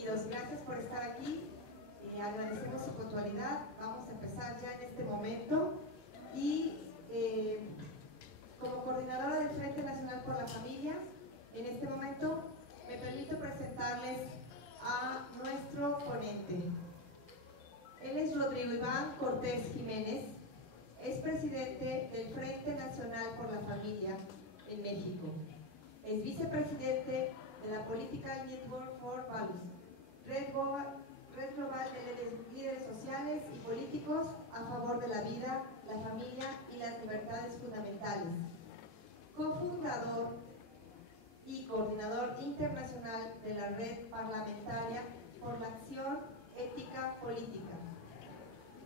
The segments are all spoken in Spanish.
bienvenidos. Gracias por estar aquí. Agradecemos su puntualidad. Vamos a empezar ya en este momento. Y como coordinadora del Frente Nacional por la Familia, en este momento me permito presentarles a nuestro ponente. Él es Rodrigo Iván Cortés Jiménez, es presidente del Frente Nacional por la Familia en México. Es vicepresidente de la Political Network for Values, red global de líderes sociales y políticos a favor de la vida, la familia y las libertades fundamentales. Cofundador y coordinador internacional de la Red Parlamentaria por la Acción Ética Política.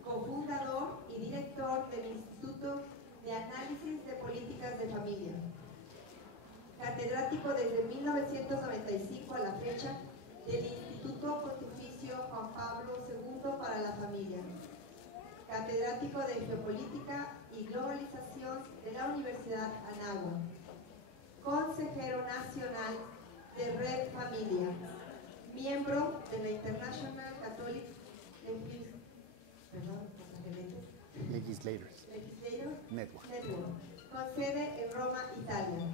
Cofundador y director del Instituto de Análisis de Políticas de Familia. Catedrático desde 1995 a la fecha del Instituto Pontificio Juan Pablo II para la Familia. Catedrático de Geopolítica y Globalización de la Universidad Anáhuac. Consejero nacional de Red Familia. Miembro de la International Catholic Legislators Network, con sede en Roma, Italia.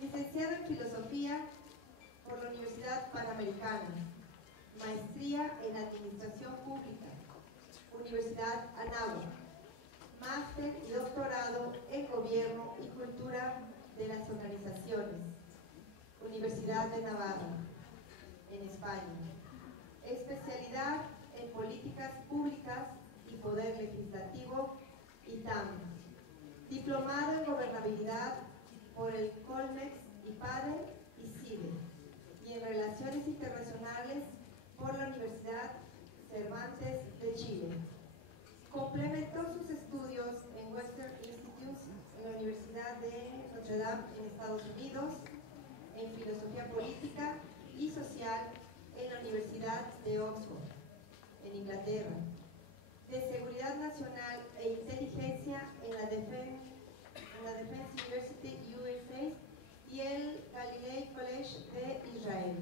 Licenciado en Filosofía por la Universidad Panamericana, maestría en Administración Pública, Universidad Anáhuac, máster y doctorado en Gobierno y Cultura de las Organizaciones, Universidad de Navarra, en España. Especialidad en Políticas Públicas y Poder Legislativo, ITAM. Diplomado en Gobernabilidad por el Colmex, IPADE y CIDE, y en Relaciones Internacionales por la Universidad Cervantes de Chile. Complementó sus estudios en Western Institute, en la Universidad de Notre Dame en Estados Unidos, en Filosofía Política y Social en la Universidad de Oxford, en Inglaterra, de Seguridad Nacional e Inteligencia en la Defense University USA y el Galilee College de Israel.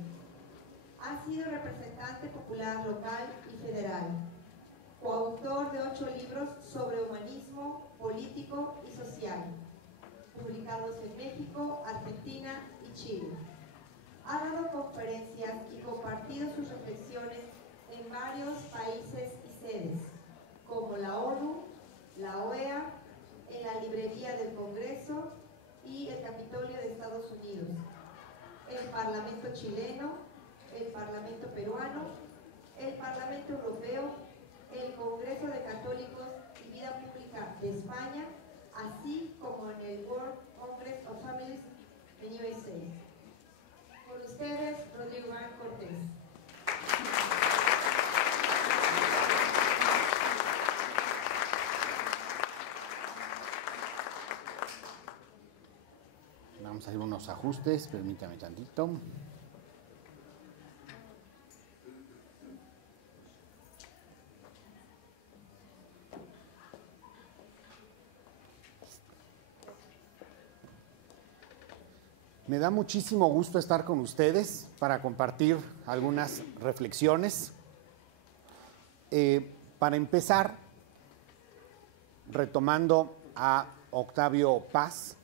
Ha sido representante popular local y federal, coautor de 8 libros sobre humanismo político y social, publicados en México, Argentina y Chile. Ha dado conferencias y compartido sus reflexiones en varios países y sedes, como la ONU, la OEA, en la Librería del Congreso y el Capitolio de Estados Unidos, el Parlamento chileno, el Parlamento peruano, el Parlamento europeo, el Congreso de Católicos y Vida Pública de España, así como en el World Congress of Families en USA. Con ustedes, Rodrigo Iván Cortés. Vamos a hacer unos ajustes, permítame tantito. Me da muchísimo gusto estar con ustedes para compartir algunas reflexiones. Para empezar, retomando a Octavio Paz,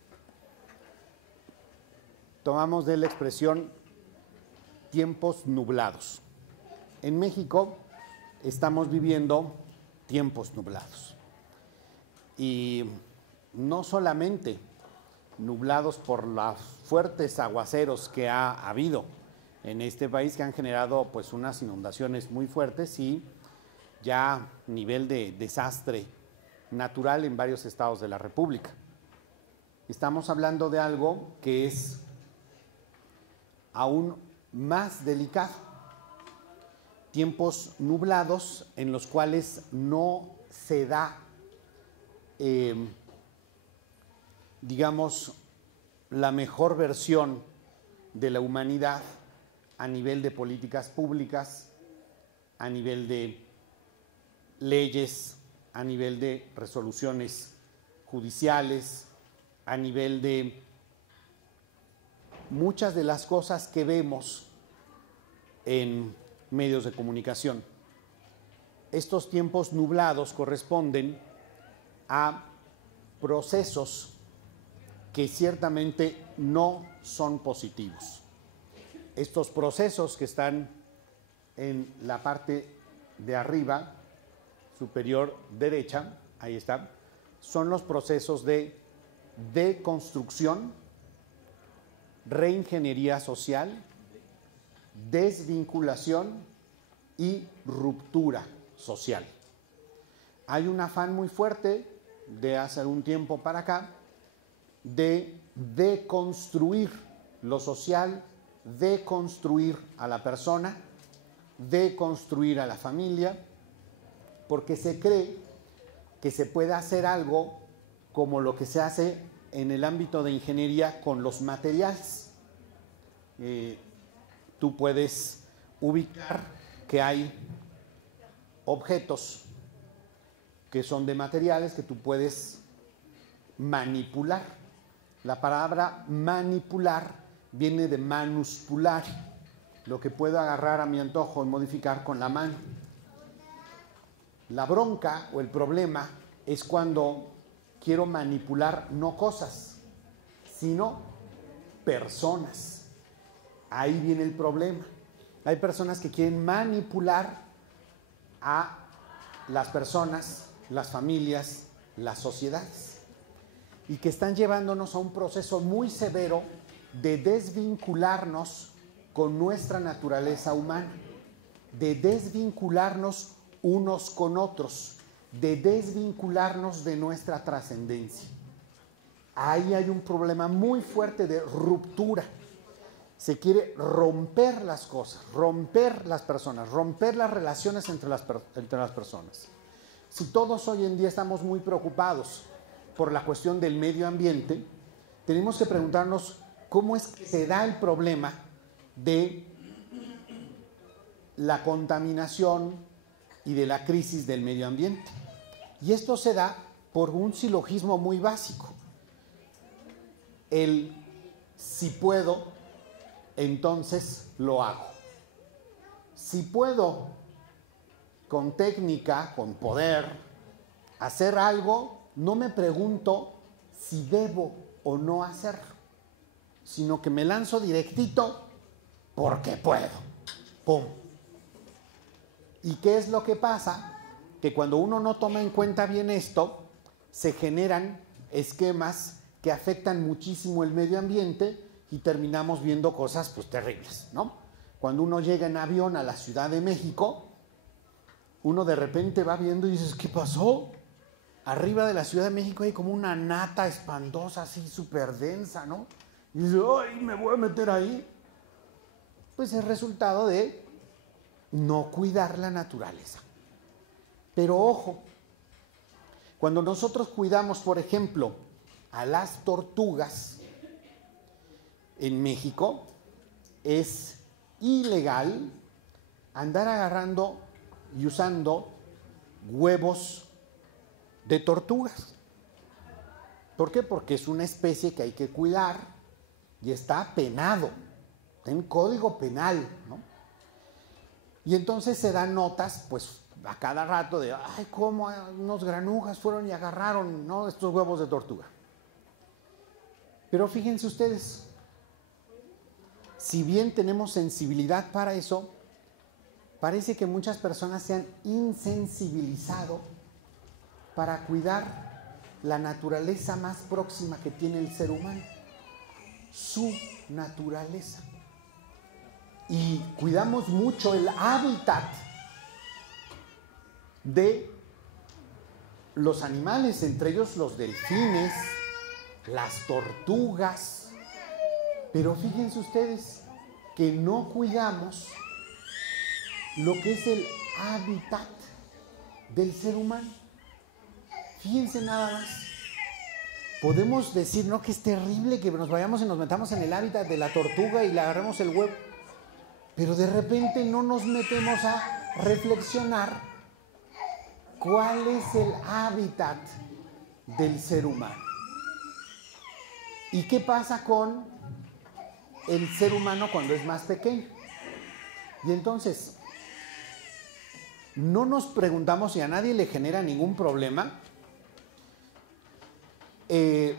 tomamos de la expresión tiempos nublados. En México estamos viviendo tiempos nublados. Y no solamente nublados por los fuertes aguaceros que ha habido en este país, que han generado pues unas inundaciones muy fuertes y ya nivel de desastre natural en varios estados de la República. Estamos hablando de algo que es aún más delicado. Tiempos nublados en los cuales no se da, digamos, la mejor versión de la humanidad a nivel de políticas públicas, a nivel de leyes, a nivel de resoluciones judiciales, a nivel de muchas de las cosas que vemos en medios de comunicación. Estos tiempos nublados corresponden a procesos que ciertamente no son positivos. Estos procesos que están en la parte de arriba, superior derecha, ahí está, son los procesos de deconstrucción, reingeniería social, desvinculación y ruptura social. Hay un afán muy fuerte de hace un tiempo para acá de deconstruir lo social, deconstruir a la persona, deconstruir a la familia, porque se cree que se puede hacer algo como lo que se hace en el ámbito de ingeniería con los materiales. Tú puedes ubicar que hay objetos que son de materiales que tú puedes manipular. La palabra manipular viene de manuspular, lo que puedo agarrar a mi antojo y modificar con la mano. La bronca o el problema es cuando quiero manipular no cosas, sino personas. Ahí viene el problema. Hay personas que quieren manipular a las personas, las familias, las sociedades, y que están llevándonos a un proceso muy severo de desvincularnos con nuestra naturaleza humana, de desvincularnos unos con otros, de desvincularnos de nuestra trascendencia. Ahí hay un problema muy fuerte de ruptura. Se quiere romper las cosas, romper las personas, romper las relaciones entre las personas. Si todos hoy en día estamos muy preocupados por la cuestión del medio ambiente, tenemos que preguntarnos cómo es que se da el problema de la contaminación y de la crisis del medio ambiente. Y esto se da por un silogismo muy básico. El si puedo, entonces lo hago. Si puedo, con técnica, con poder, hacer algo, no me pregunto si debo o no hacerlo, sino que me lanzo directito porque puedo. ¡Pum! ¿Y qué es lo que pasa? Que cuando uno no toma en cuenta bien esto, se generan esquemas que afectan muchísimo el medio ambiente y terminamos viendo cosas pues terribles, ¿no? Cuando uno llega en avión a la Ciudad de México, uno de repente va viendo y dices, ¿qué pasó? Arriba de la Ciudad de México hay como una nata espantosa, así súper densa, ¿no? Y dices, ¡ay, me voy a meter ahí! Pues es resultado de no cuidar la naturaleza. Pero ojo, cuando nosotros cuidamos, por ejemplo, a las tortugas, en México es ilegal andar agarrando y usando huevos de tortugas. ¿Por qué? Porque es una especie que hay que cuidar y está penado, en código penal, ¿no? Y entonces se dan notas, pues a cada rato de, ay, cómo unos granujas fueron y agarraron, ¿no?, estos huevos de tortuga. Pero fíjense ustedes, si bien tenemos sensibilidad para eso, parece que muchas personas se han insensibilizado para cuidar la naturaleza más próxima que tiene el ser humano, su naturaleza. Y cuidamos mucho el hábitat de los animales, entre ellos los delfines, las tortugas. Pero fíjense ustedes que no cuidamos lo que es el hábitat del ser humano. Fíjense nada más. Podemos decir, no, que es terrible que nos vayamos y nos metamos en el hábitat de la tortuga y le agarremos el huevo. Pero de repente no nos metemos a reflexionar cuál es el hábitat del ser humano. ¿Y qué pasa con el ser humano cuando es más pequeño? Y entonces, no nos preguntamos si a nadie le genera ningún problema.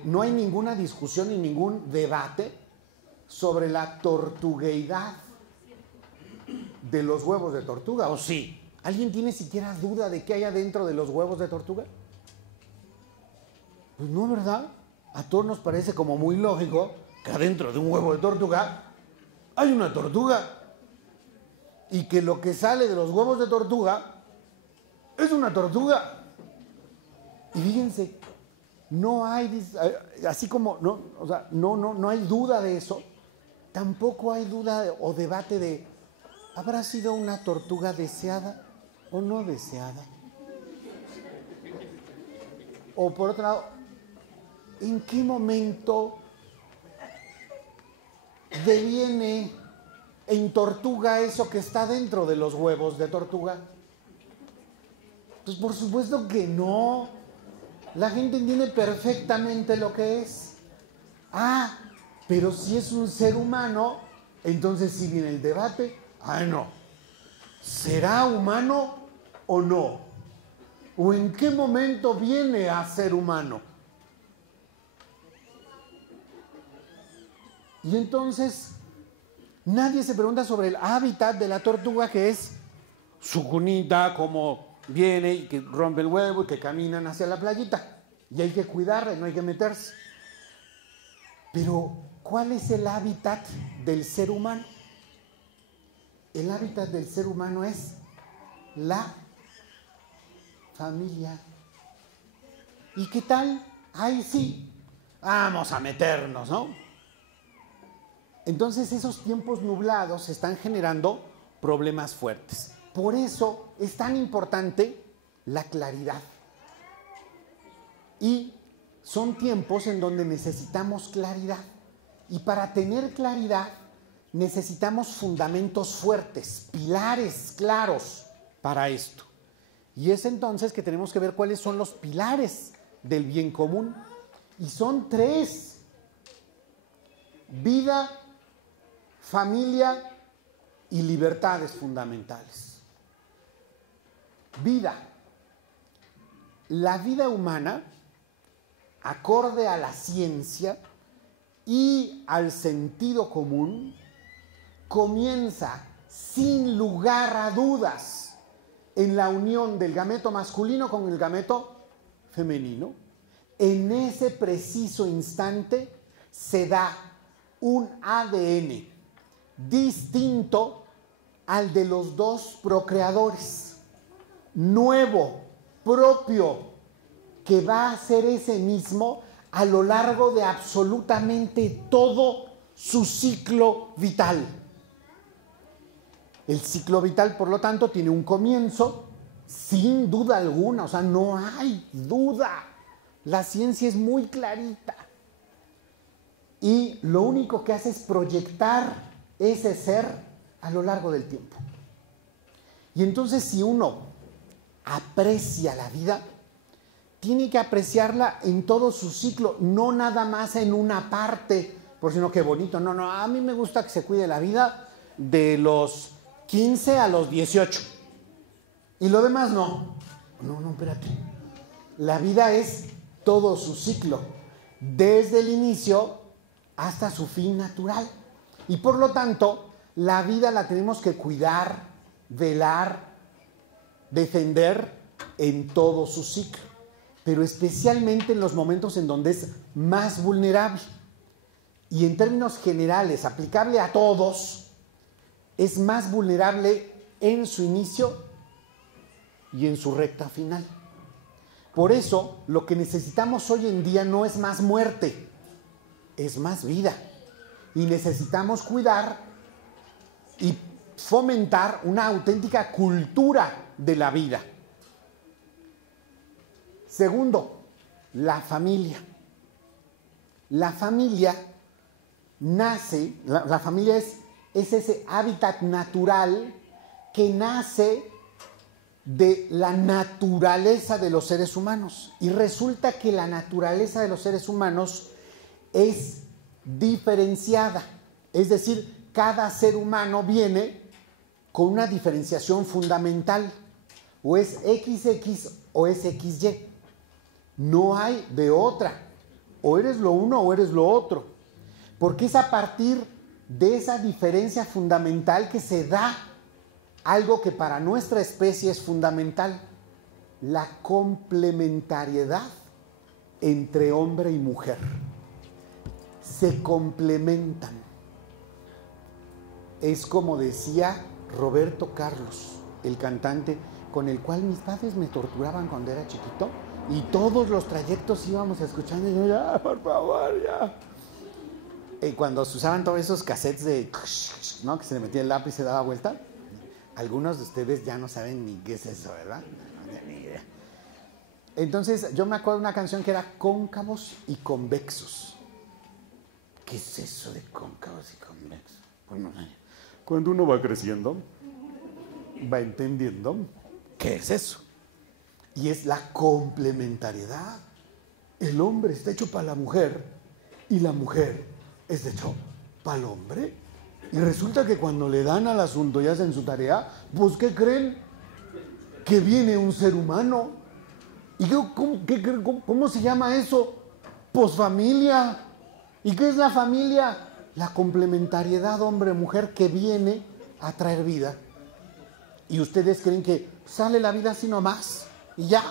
No hay ninguna discusión ni ningún debate sobre la tortugueidad de los huevos de tortuga, ¿o sí? ¿Alguien tiene siquiera duda de qué hay adentro de los huevos de tortuga? Pues no, ¿verdad? A todos nos parece como muy lógico que adentro de un huevo de tortuga hay una tortuga y que lo que sale de los huevos de tortuga es una tortuga. Y fíjense, no hay, así como, no, o sea, no hay duda de eso, tampoco hay duda o debate de, ¿habrá sido una tortuga deseada o no deseada? O por otro lado, ¿en qué momento deviene en tortuga eso que está dentro de los huevos de tortuga? Pues por supuesto que no. La gente entiende perfectamente lo que es. Ah, pero si es un ser humano, entonces sí viene el debate. Ah, no. ¿Será humano o no? ¿O en qué momento viene a ser humano? Y entonces nadie se pregunta sobre el hábitat de la tortuga, que es su cunita, cómo viene y que rompe el huevo y que caminan hacia la playita. Y hay que cuidarla, no hay que meterse. Pero, ¿cuál es el hábitat del ser humano? El hábitat del ser humano es la familia. ¿Y qué tal? Ahí sí, vamos a meternos, ¿no? Entonces esos tiempos nublados están generando problemas fuertes. Por eso es tan importante la claridad. Y son tiempos en donde necesitamos claridad. Y para tener claridad necesitamos fundamentos fuertes, pilares claros para esto. Y es entonces que tenemos que ver cuáles son los pilares del bien común. Y son 3: vida, familia y libertades fundamentales. Vida. La vida humana, acorde a la ciencia y al sentido común, comienza sin lugar a dudas en la unión del gameto masculino con el gameto femenino. En ese preciso instante se da un ADN distinto al de los dos procreadores, nuevo, propio, que va a ser ese mismo a lo largo de absolutamente todo su ciclo vital. El ciclo vital, por lo tanto, tiene un comienzo, sin duda alguna, o sea, no hay duda. La ciencia es muy clarita. Y lo único que hace es proyectar ese ser a lo largo del tiempo. Y entonces, si uno aprecia la vida, tiene que apreciarla en todo su ciclo, no nada más en una parte, por si no, qué bonito. No, a mí me gusta que se cuide la vida de los 15 a los 18. Y lo demás no. No, espérate. La vida es todo su ciclo, desde el inicio hasta su fin natural. Y por lo tanto, la vida la tenemos que cuidar, velar, defender en todo su ciclo, pero especialmente en los momentos en donde es más vulnerable. Y en términos generales, aplicable a todos, es más vulnerable en su inicio y en su recta final. Por eso, lo que necesitamos hoy en día no es más muerte, es más vida. Y necesitamos cuidar y fomentar una auténtica cultura de la vida. Segundo, la familia. La familia nace, la familia es ese hábitat natural que nace de la naturaleza de los seres humanos. Y resulta que la naturaleza de los seres humanos es diferenciada. Es decir, cada ser humano viene con una diferenciación fundamental. O es XX o es XY. No hay de otra. O eres lo uno o eres lo otro. Porque es a partir de esa diferencia fundamental que se da algo que para nuestra especie es fundamental: la complementariedad entre hombre y mujer. Se complementan. Es como decía Roberto Carlos, el cantante con el cual mis padres me torturaban cuando era chiquito, y todos los trayectos íbamos escuchando y yo, ya, por favor, ya. Y cuando se usaban todos esos cassettes de, ¿no?, que se le metía el lápiz y se daba vuelta, algunos de ustedes ya no saben ni qué es eso, ¿verdad? No, ni idea. Entonces yo me acuerdo de una canción que era Cóncavos y Convexos. ¿Qué es eso de cóncavos y convexos? Pues no, cuando uno va creciendo, va entendiendo qué es eso. Y es la complementariedad. El hombre está hecho para la mujer y la mujer está hecho para el hombre. Y resulta que cuando le dan al asunto y hacen su tarea, pues ¿qué creen? Que viene un ser humano. ¿Y cómo se llama eso? Pues familia. ¿Y qué es la familia? La complementariedad hombre-mujer que viene a traer vida. ¿Y ustedes creen que sale la vida así nomás? ¿Y ya?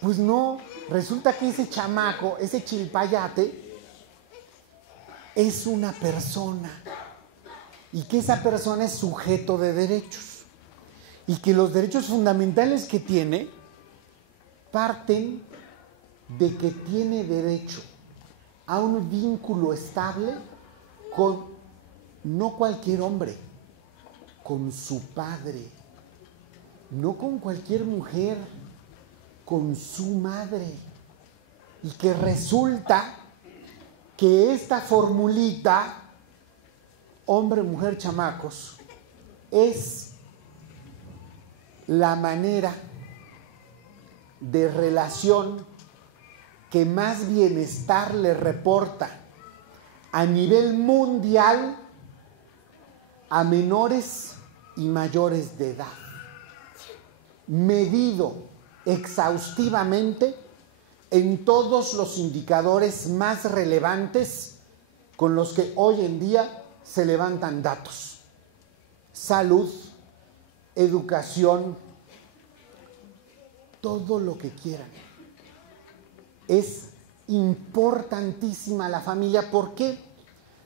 Pues no. Resulta que ese chamaco, ese chilpayate, es una persona. Y que esa persona es sujeto de derechos. Y que los derechos fundamentales que tiene parten de que tiene derecho a un vínculo estable con no cualquier hombre, con su padre, no con cualquier mujer, con su madre. Y que resulta que esta formulita, hombre, mujer, chamacos, es la manera de relación que más bienestar le reporta a nivel mundial a menores y mayores de edad, medido exhaustivamente en todos los indicadores más relevantes con los que hoy en día se levantan datos: salud, educación, todo lo que quieran. Es importantísima la familia. ¿Por qué?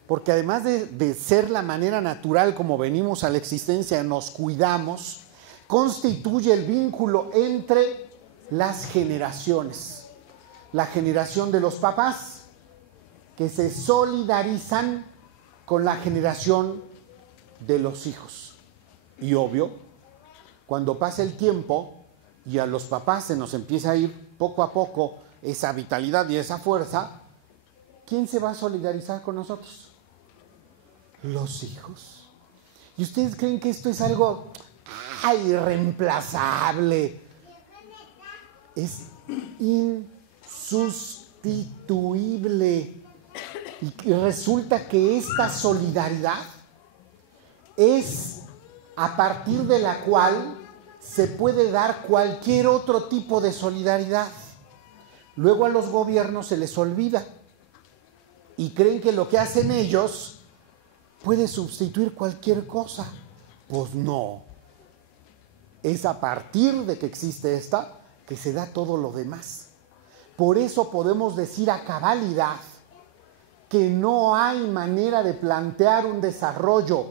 Porque además de ser la manera natural como venimos a la existencia, nos cuidamos, constituye el vínculo entre las generaciones. La generación de los papás, que se solidarizan con la generación de los hijos. Y obvio, cuando pasa el tiempo y a los papás se nos empieza a ir poco a poco esa vitalidad y esa fuerza, ¿quién se va a solidarizar con nosotros? Los hijos. ¿Y ustedes creen que esto es algo irreemplazable? Es insustituible. Y resulta que esta solidaridad es a partir de la cual se puede dar cualquier otro tipo de solidaridad. Luego a los gobiernos se les olvida y creen que lo que hacen ellos puede sustituir cualquier cosa. Pues no. Es a partir de que existe esta que se da todo lo demás. Por eso podemos decir a cabalidad que no hay manera de plantear un desarrollo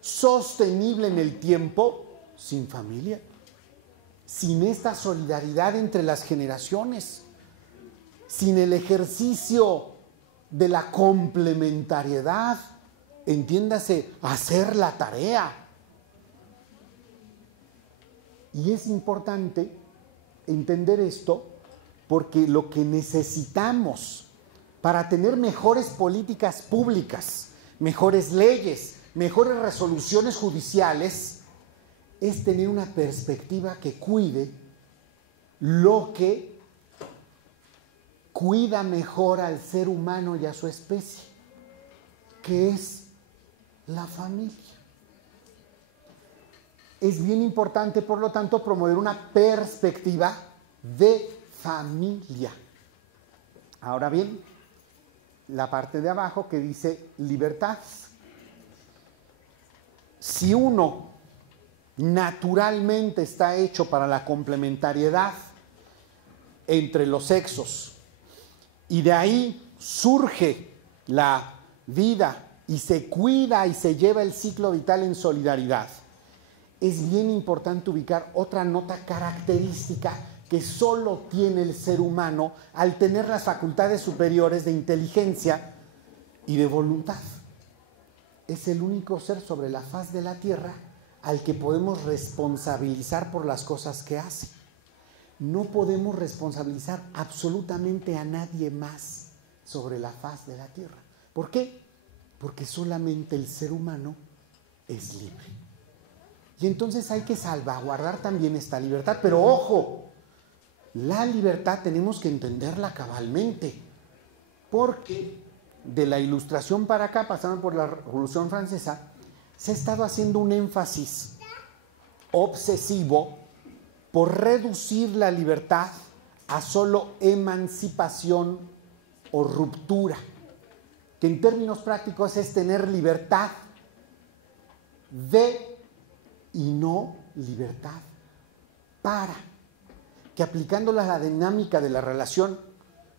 sostenible en el tiempo sin familia, sin esta solidaridad entre las generaciones, sin el ejercicio de la complementariedad, entiéndase, hacer la tarea. Y es importante entender esto porque lo que necesitamos para tener mejores políticas públicas, mejores leyes, mejores resoluciones judiciales, es tener una perspectiva que cuide lo que cuida mejor al ser humano y a su especie, que es la familia. Es bien importante, por lo tanto, promover una perspectiva de familia. Ahora bien, la parte de abajo que dice libertad. Si uno naturalmente está hecho para la complementariedad entre los sexos y de ahí surge la vida y se cuida y se lleva el ciclo vital en solidaridad, es bien importante ubicar otra nota característica que solo tiene el ser humano al tener las facultades superiores de inteligencia y de voluntad. Es el único ser sobre la faz de la tierra al que podemos responsabilizar por las cosas que hace. No podemos responsabilizar absolutamente a nadie más sobre la faz de la tierra. ¿Por qué? Porque solamente el ser humano es libre. Y entonces hay que salvaguardar también esta libertad. Pero ojo, la libertad tenemos que entenderla cabalmente, porque de la Ilustración para acá, pasando por la Revolución Francesa, se ha estado haciendo un énfasis obsesivo por reducir la libertad a solo emancipación o ruptura, que en términos prácticos es tener libertad de y no libertad para, que aplicándola a la dinámica de la relación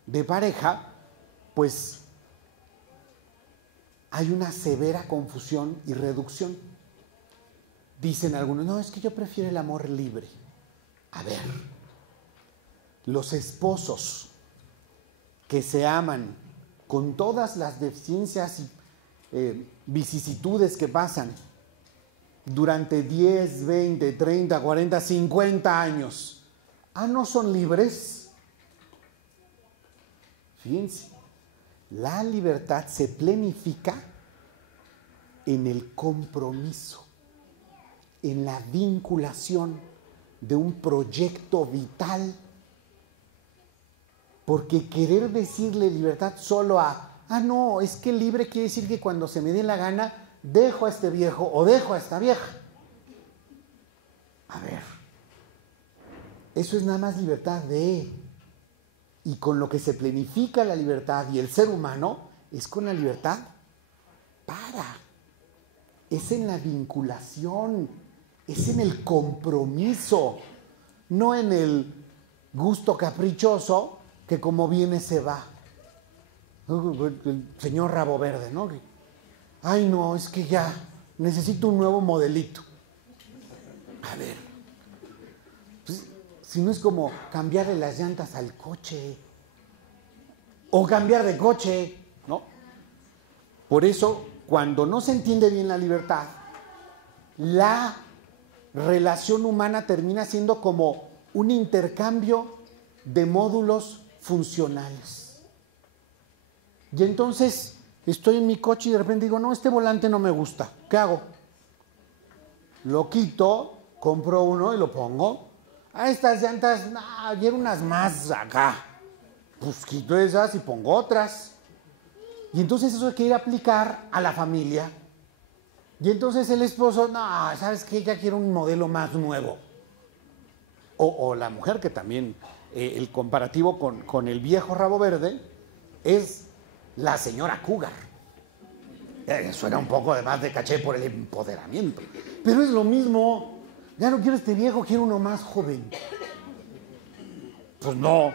de pareja, pues hay una severa confusión y reducción. Dicen algunos, no, es que yo prefiero el amor libre. A ver, los esposos que se aman con todas las deficiencias y vicisitudes que pasan durante 10, 20, 30, 40, 50 años, ¿no son libres? Fíjense, la libertad se planifica en el compromiso, en la vinculación de un proyecto vital. Porque querer decirle libertad solo no, es que libre quiere decir que cuando se me dé la gana dejo a este viejo o dejo a esta vieja. A ver, eso es nada más libertad de. Y con lo que se planifica la libertad y el ser humano es con la libertad para. Es en la vinculación, es en el compromiso, no en el gusto caprichoso que como viene se va. El señor Rabo Verde, ¿no? Ay, no, es que ya necesito un nuevo modelito. A ver, pues, si no es como cambiarle las llantas al coche o cambiar de coche, ¿no? Por eso, cuando no se entiende bien la libertad, la relación humana termina siendo como un intercambio de módulos funcionales. Y entonces estoy en mi coche y de repente digo, no, este volante no me gusta. ¿Qué hago? Lo quito, compro uno y lo pongo. Estas llantas, quiero unas más acá. Pues quito esas y pongo otras. Y entonces eso hay que ir a aplicar a la familia. Y entonces el esposo, ¿sabes qué? Ya quiero un modelo más nuevo. O la mujer, que también el comparativo con el viejo Rabo Verde es la señora Cougar. Suena un poco de más de caché por el empoderamiento. Pero es lo mismo. Ya no quiero este viejo, quiero uno más joven. Pues no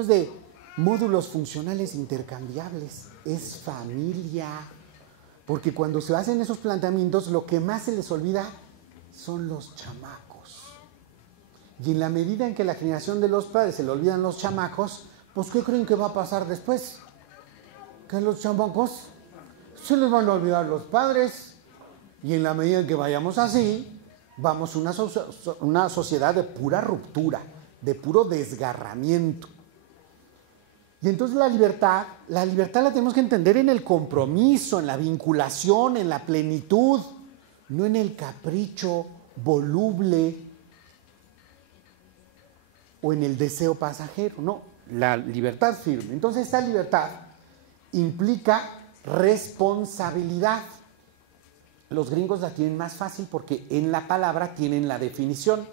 es de módulos funcionales intercambiables, es familia. Porque cuando se hacen esos planteamientos, lo que más se les olvida son los chamacos. Y en la medida en que la generación de los padres se le olvidan los chamacos, pues ¿qué creen que va a pasar después? Que a los chamacos se les van a olvidar los padres. Y en la medida en que vayamos así, vamos a una sociedad de pura ruptura, de puro desgarramiento. Y entonces la libertad la tenemos que entender en el compromiso, en la vinculación, en la plenitud, no en el capricho voluble o en el deseo pasajero, no, la libertad firme. Entonces esta libertad implica responsabilidad. los gringos la tienen más fácil porque en la palabra tienen la definición.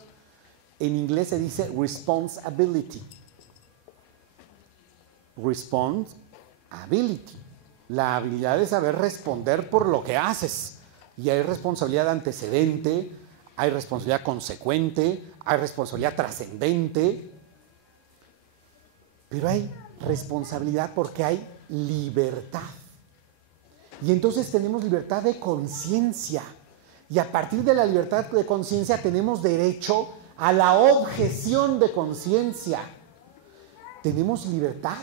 En inglés se dice responsibility. Responsibility. La habilidad de saber responder por lo que haces. Y hay responsabilidad antecedente, hay responsabilidad consecuente, hay responsabilidad trascendente. Pero hay responsabilidad porque hay libertad. Y entonces tenemos libertad de conciencia. Y a partir de la libertad de conciencia tenemos derecho a la objeción de conciencia. Tenemos libertad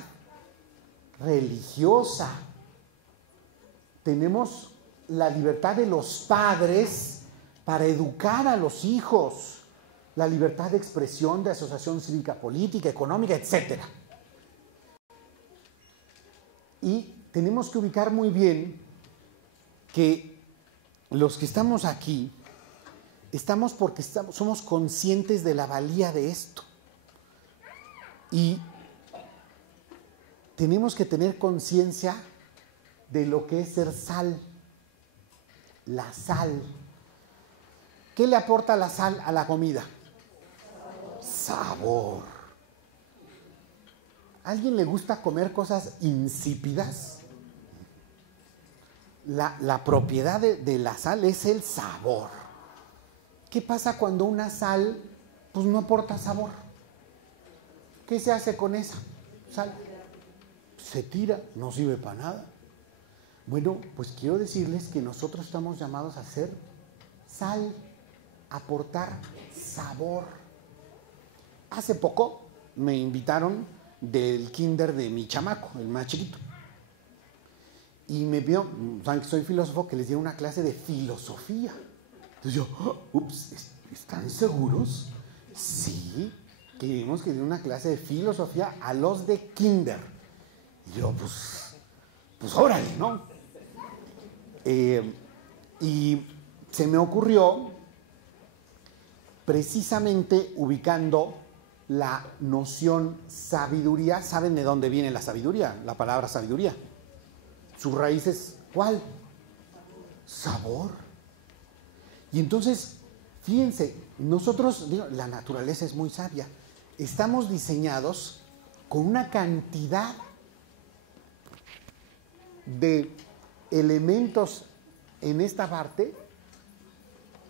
religiosa. Tenemos la libertad de los padres para educar a los hijos. La libertad de expresión, de asociación cívica, política, económica, etc. Y tenemos que ubicar muy bien que los que estamos aquí, estamos porque somos conscientes de la valía de esto. Y tenemos que tener conciencia de lo que es ser sal. La sal. ¿Qué le aporta la sal a la comida? Sabor. ¿A alguien le gusta comer cosas insípidas? La propiedad de la sal es el sabor. ¿Qué pasa cuando una sal pues no aporta sabor? ¿Qué se hace con esa sal? Se tira, no sirve para nada. Bueno, pues quiero decirles que nosotros estamos llamados a ser sal, a aportar sabor. Hace poco me invitaron del kinder de mi chamaco, el más chiquito. Y me vio, saben que soy filósofo, que les di una clase de filosofía. Entonces yo, ups, ¿están seguros? Sí, queremos que dé una clase de filosofía a los de kinder. Y yo, pues órale, ¿no? Y se me ocurrió precisamente ubicando la noción sabiduría. ¿Saben de dónde viene la sabiduría? La palabra sabiduría. Su raíz es, ¿cuál? Sabor. Y entonces, fíjense, nosotros, la naturaleza es muy sabia. Estamos diseñados con una cantidad de elementos en esta parte,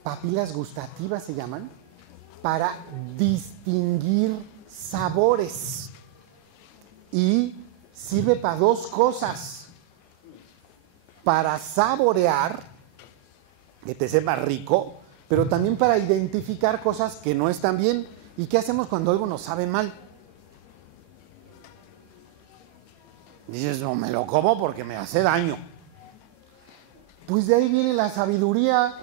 papilas gustativas se llaman, para distinguir sabores. Y sirve para dos cosas. Para saborear, que te sepa rico, pero también para identificar cosas que no están bien. ¿Y qué hacemos cuando algo nos sabe mal? Dices, no me lo como porque me hace daño. Pues de ahí viene la sabiduría,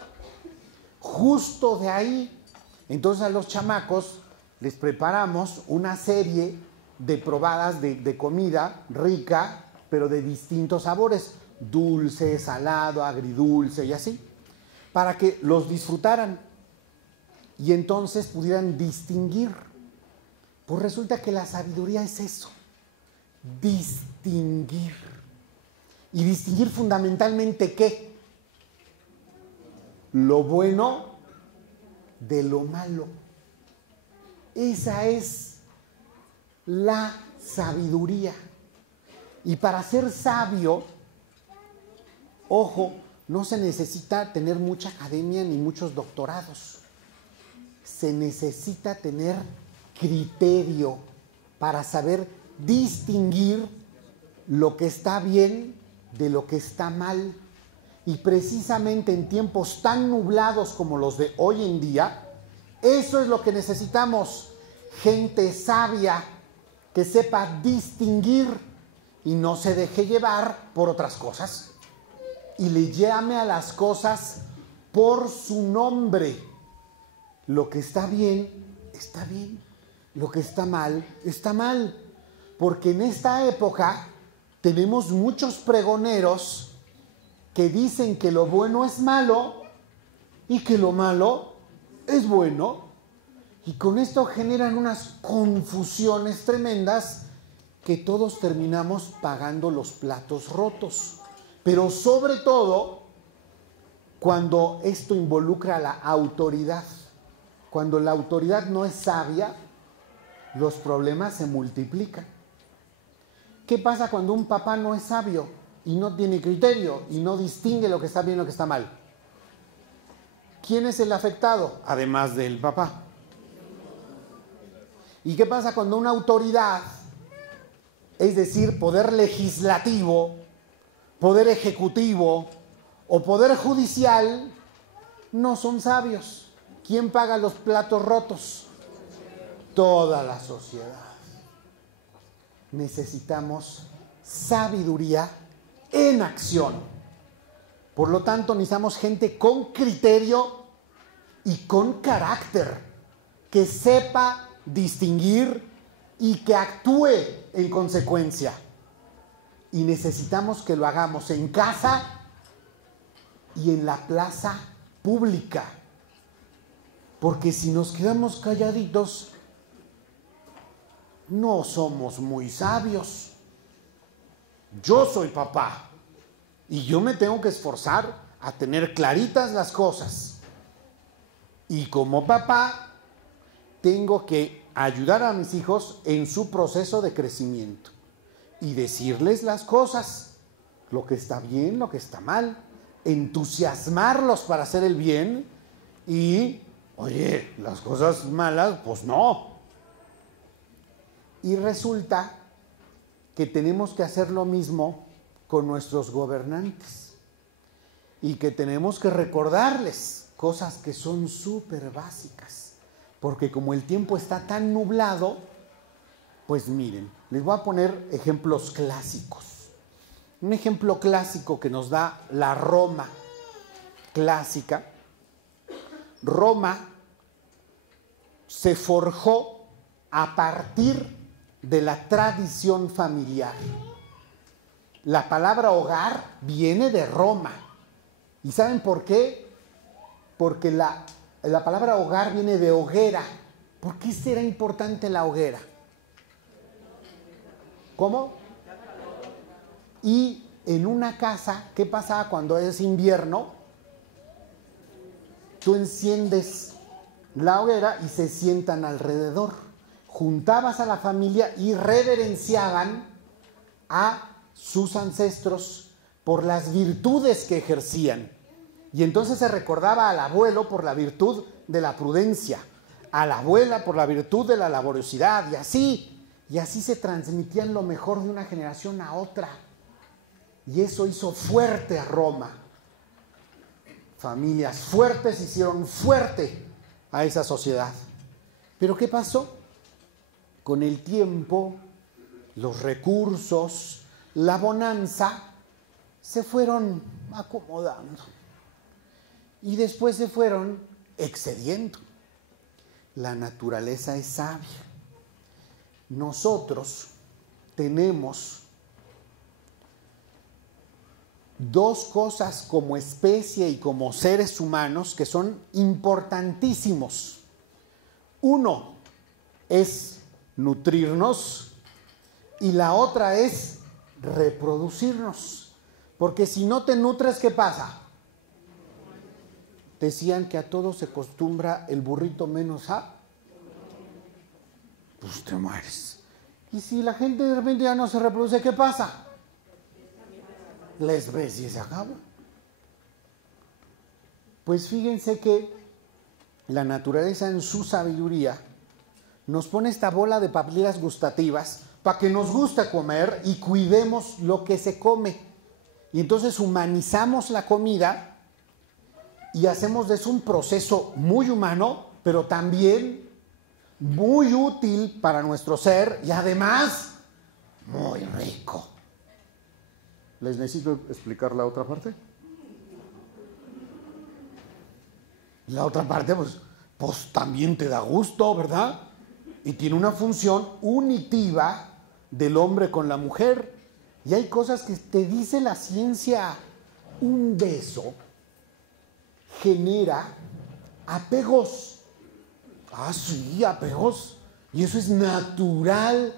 justo de ahí. Entonces a los chamacos les preparamos una serie de probadas de comida rica, pero de distintos sabores. Dulce, salado, agridulce y así, para que los disfrutaran y entonces pudieran distinguir. Pues resulta que la sabiduría es eso, distinguir. Y distinguir fundamentalmente ¿qué? Lo bueno de lo malo. Esa es la sabiduría. Y para ser sabio, ojo, no se necesita tener mucha academia ni muchos doctorados. Se necesita tener criterio para saber distinguir lo que está bien de lo que está mal. Y precisamente en tiempos tan nublados como los de hoy en día, eso es lo que necesitamos. Gente sabia que sepa distinguir y no se deje llevar por otras cosas. Y le llame a las cosas por su nombre. Lo que está bien, está bien. Lo que está mal, está mal. Porque en esta época tenemos muchos pregoneros que dicen que lo bueno es malo y que lo malo es bueno. Y con esto generan unas confusiones tremendas que todos terminamos pagando los platos rotos. Pero sobre todo, cuando esto involucra a la autoridad. Cuando la autoridad no es sabia, los problemas se multiplican. ¿Qué pasa cuando un papá no es sabio y no tiene criterio y no distingue lo que está bien y lo que está mal? ¿Quién es el afectado? Además del papá. ¿Y qué pasa cuando una autoridad, es decir, poder legislativo, poder ejecutivo o poder judicial, no son sabios? ¿Quién paga los platos rotos? Toda la sociedad. Necesitamos sabiduría en acción. Por lo tanto, necesitamos gente con criterio y con carácter, que sepa distinguir y que actúe en consecuencia. Y necesitamos que lo hagamos en casa y en la plaza pública. Porque si nos quedamos calladitos, no somos muy sabios. Yo soy papá y yo me tengo que esforzar a tener claritas las cosas. Y como papá, tengo que ayudar a mis hijos en su proceso de crecimiento y decirles las cosas, lo que está bien, lo que está mal, entusiasmarlos para hacer el bien y, oye, las cosas malas, pues no. Y resulta que tenemos que hacer lo mismo con nuestros gobernantes y que tenemos que recordarles cosas que son súper básicas, porque como el tiempo está tan nublado, pues miren, les voy a poner ejemplos clásicos. Un ejemplo clásico que nos da la Roma clásica. Roma se forjó a partir de la tradición familiar. La palabra hogar viene de Roma. ¿Y saben por qué? Porque la palabra hogar viene de hoguera. ¿Por qué será importante la hoguera? ¿Cómo? Y en una casa, ¿qué pasa cuando es invierno? Tú enciendes la hoguera y se sientan alrededor. Juntabas a la familia y reverenciaban a sus ancestros por las virtudes que ejercían. Y entonces se recordaba al abuelo por la virtud de la prudencia, a la abuela por la virtud de la laboriosidad, y así se transmitían lo mejor de una generación a otra. Y eso hizo fuerte a Roma. Familias fuertes hicieron fuerte a esa sociedad. ¿Pero qué pasó? Con el tiempo, los recursos, la bonanza, se fueron acomodando. Y después se fueron excediendo. La naturaleza es sabia. Nosotros tenemos dos cosas como especie y como seres humanos que son importantísimos. Uno es nutrirnos y la otra es reproducirnos. Porque si no te nutres, ¿qué pasa? Decían que a todo se acostumbra el burrito menos a... Pues te mueres. Y si la gente de repente ya no se reproduce, ¿qué pasa? La especie se acaba. Pues fíjense que la naturaleza en su sabiduría nos pone esta bola de papilas gustativas para que nos guste comer y cuidemos lo que se come. Y entonces humanizamos la comida y hacemos de eso un proceso muy humano, pero también muy útil para nuestro ser y además muy rico. ¿Les necesito explicar la otra parte? La otra parte, pues también te da gusto, ¿verdad? Y tiene una función unitiva del hombre con la mujer. Y hay cosas que te dice la ciencia. Un beso genera apegos. Ah, sí, apegos. Y eso es natural.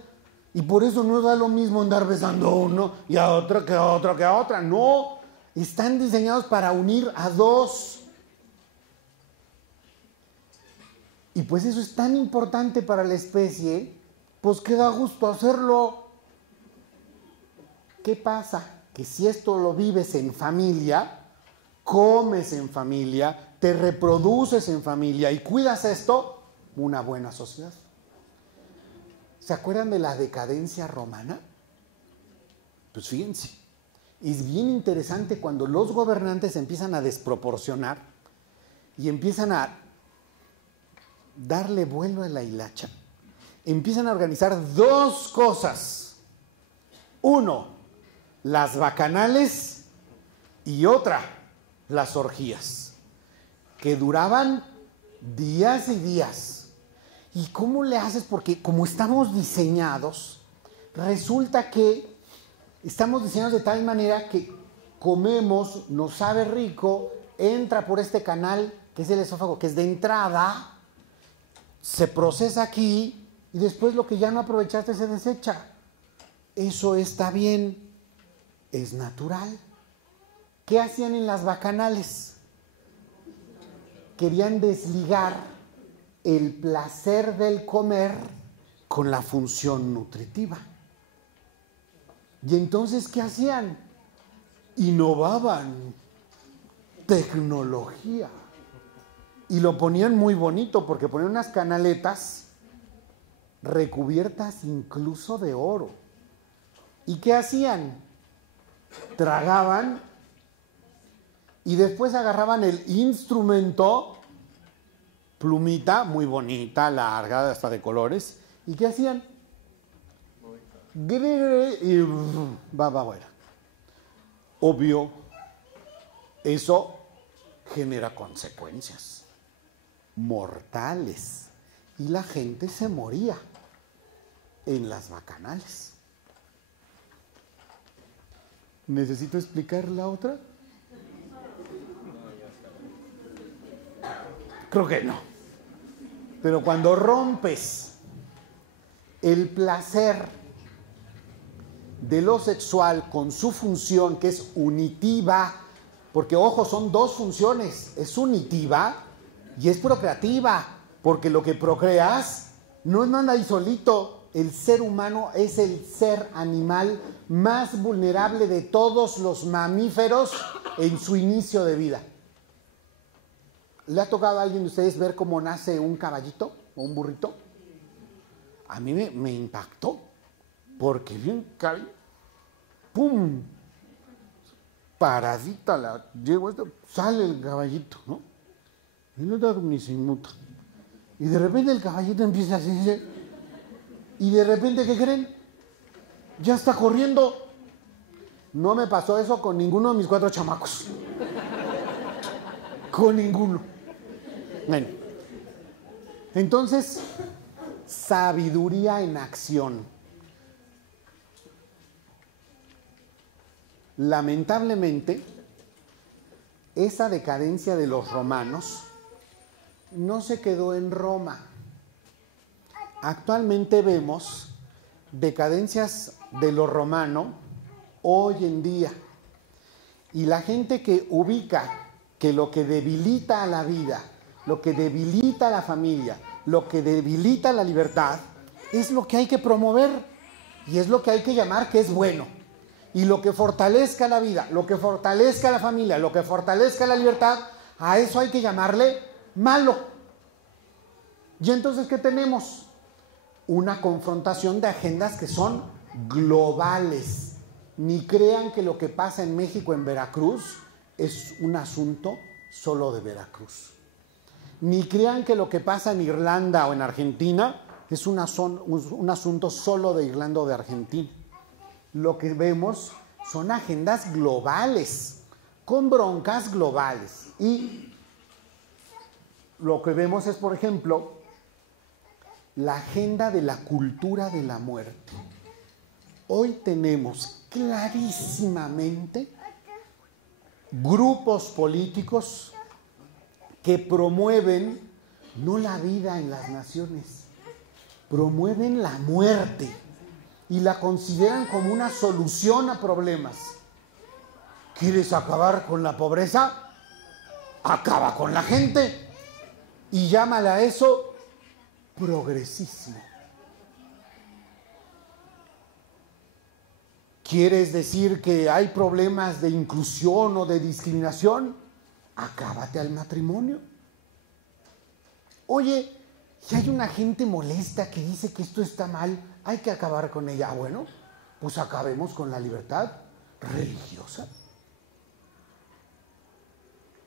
Y por eso no da lo mismo andar besando a uno y a otro que a otra. No, están diseñados para unir a dos. Y pues eso es tan importante para la especie, pues que da gusto hacerlo. ¿Qué pasa? Que si esto lo vives en familia, comes en familia, te reproduces en familia y cuidas esto, una buena sociedad. ¿Se acuerdan de la decadencia romana? Pues fíjense, es bien interesante cuando los gobernantes empiezan a desproporcionar y empiezan a darle vuelo a la hilacha. Empiezan a organizar dos cosas. Uno, las bacanales, y otra, las orgías, que duraban días y días. ¿Y cómo le haces? Porque como estamos diseñados, resulta que estamos diseñados de tal manera que comemos, nos sabe rico, entra por este canal que es el esófago, que es de entrada, se procesa aquí y después lo que ya no aprovechaste se desecha. Eso está bien, es natural. ¿Qué hacían en las bacanales? Querían desligar el placer del comer con la función nutritiva. Y entonces, ¿qué hacían? Innovaban tecnología. Y lo ponían muy bonito porque ponían unas canaletas recubiertas incluso de oro. ¿Y qué hacían? Tragaban y después agarraban el instrumento, plumita muy bonita, larga, hasta de colores. ¿Y qué hacían? Y va afuera. Obvio, eso genera consecuencias mortales y la gente se moría en las bacanales. ¿Necesito explicar la otra? Creo que no. Pero cuando rompes el placer de lo sexual con su función, que es unitiva, porque ojo, son dos funciones, es unitiva y es procreativa, porque lo que procreas no anda ahí solito. El ser humano es el ser animal más vulnerable de todos los mamíferos en su inicio de vida. ¿Le ha tocado a alguien de ustedes ver cómo nace un caballito o un burrito? A mí me impactó, porque bien cae, ¡pum! Paradita, sale el caballito, ¿no? Y no da ni se inmuta. Y de repente el caballito empieza así, y de repente, ¿qué creen? Ya está corriendo. No me pasó eso con ninguno de mis 4 chamacos. Con ninguno. Bueno. Entonces, sabiduría en acción. Lamentablemente, esa decadencia de los romanos no se quedó en Roma. Actualmente vemos decadencias de lo romano hoy en día. Y la gente que ubica que lo que debilita a la vida, lo que debilita a la familia, lo que debilita la libertad, es lo que hay que promover y es lo que hay que llamar que es bueno. Y lo que fortalezca la vida, lo que fortalezca la familia, lo que fortalezca la libertad, a eso hay que llamarle malo. Y entonces, ¿qué tenemos? Una confrontación de agendas que son globales. Ni crean que lo que pasa en México, en Veracruz, es un asunto solo de Veracruz. Ni crean que lo que pasa en Irlanda o en Argentina es un asunto solo de Irlanda o de Argentina. Lo que vemos son agendas globales, con broncas globales. Y lo que vemos es, por ejemplo, la agenda de la cultura de la muerte. Hoy tenemos clarísimamente grupos políticos que promueven no la vida en las naciones, promueven la muerte y la consideran como una solución a problemas. ¿Quieres acabar con la pobreza? Acaba con la gente. Y llámale a eso progresismo. ¿Quieres decir que hay problemas de inclusión o de discriminación? Acábate al matrimonio. Oye, si hay una gente molesta que dice que esto está mal, hay que acabar con ella. Ah, bueno, pues acabemos con la libertad religiosa.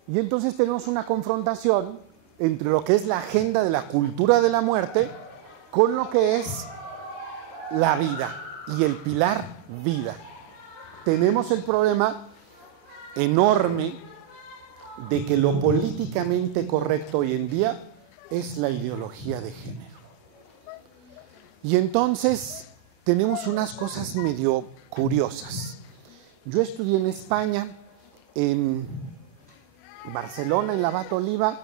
Y entonces tenemos una confrontación entre lo que es la agenda de la cultura de la muerte con lo que es la vida y el pilar vida. Tenemos el problema enorme de que lo políticamente correcto hoy en día es la ideología de género. Y entonces tenemos unas cosas medio curiosas. Yo estudié en España, en Barcelona, en la Abad Oliva,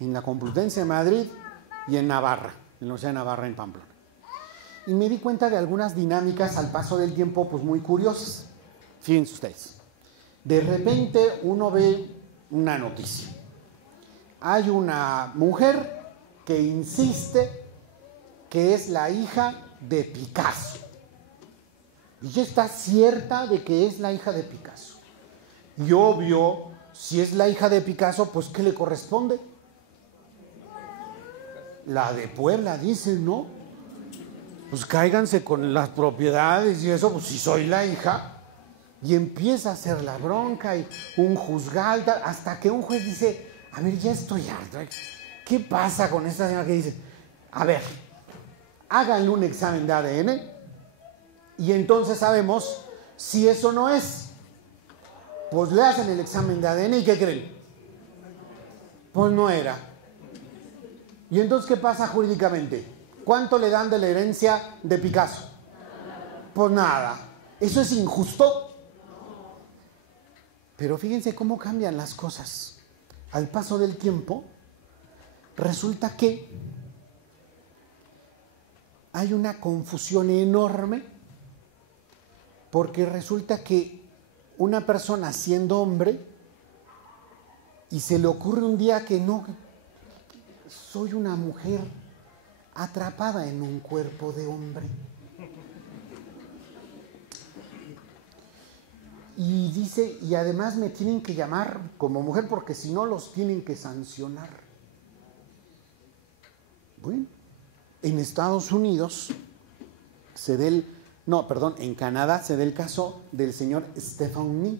en la Complutense de Madrid y en Navarra, en la Universidad de Navarra en Pamplona. Y me di cuenta de algunas dinámicas al paso del tiempo pues muy curiosas. Fíjense ustedes, de repente uno ve una noticia. Hay una mujer que insiste que es la hija de Picasso. Y ella está cierta de que es la hija de Picasso. Y obvio, si es la hija de Picasso, pues ¿qué le corresponde? La de Puebla, dice, ¿no? Pues cáiganse con las propiedades y eso, pues si soy la hija. Y empieza a hacer la bronca y un juzgado, hasta que un juez dice, a ver, ya estoy harto. ¿Qué pasa con esta señora que dice? A ver, háganle un examen de ADN y entonces sabemos si eso no es. Pues le hacen el examen de ADN y ¿qué creen? Pues no era. ¿Y entonces qué pasa jurídicamente? ¿Cuánto le dan de la herencia de Picasso? Pues nada. ¿Eso es injusto? Pero fíjense cómo cambian las cosas. Al paso del tiempo, resulta que hay una confusión enorme porque resulta que una persona siendo hombre y se le ocurre un día que no, soy una mujer atrapada en un cuerpo de hombre. Y dice, y además me tienen que llamar como mujer porque si no los tienen que sancionar. Bueno, en Estados Unidos se da en Canadá se da el caso del señor Stephen Nee.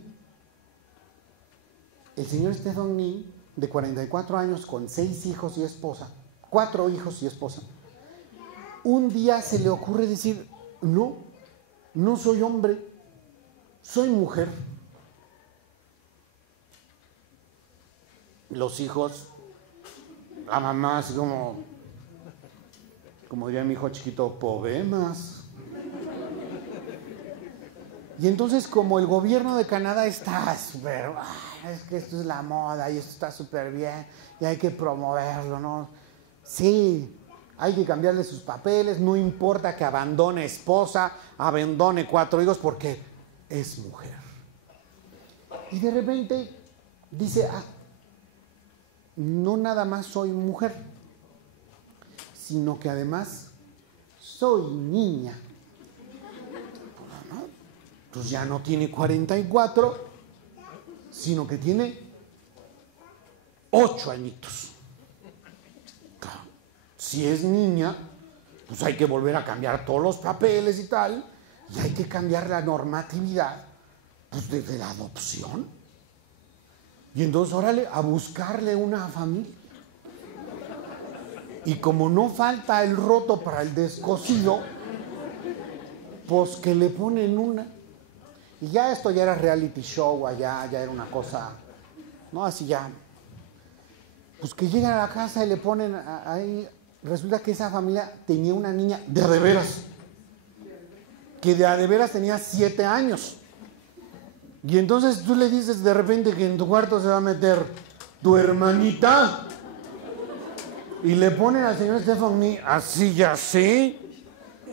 El señor Stephen Nee, de 44 años, con 6 hijos y esposa, 4 hijos y esposa, un día se le ocurre decir, no soy hombre, soy mujer. Los hijos, la mamá así como diría mi hijo chiquito, poemas. Y entonces como el gobierno de Canadá está súper, es que esto es la moda y esto está súper bien y hay que promoverlo, ¿no? Sí, hay que cambiarle sus papeles, no importa que abandone esposa, abandone 4 hijos porque es mujer. Y de repente dice, no nada más soy mujer, sino que además soy niña. Entonces ya no tiene 44, sino que tiene 8 añitos. Claro, si es niña, pues hay que volver a cambiar todos los papeles y tal, y hay que cambiar la normatividad pues desde la adopción. Y entonces, órale, a buscarle una familia. Y como no falta el roto para el descosido, pues que le ponen una. Y ya esto ya era reality show allá, ya era una cosa, ¿no? Así ya. Pues que llegan a la casa y le ponen ahí. Resulta que esa familia tenía una niña de a de veras. Que de a de veras tenía 7 años. Y entonces tú le dices de repente que en tu cuarto se va a meter tu hermanita. Y le ponen al señor Stephen Nee así ya así.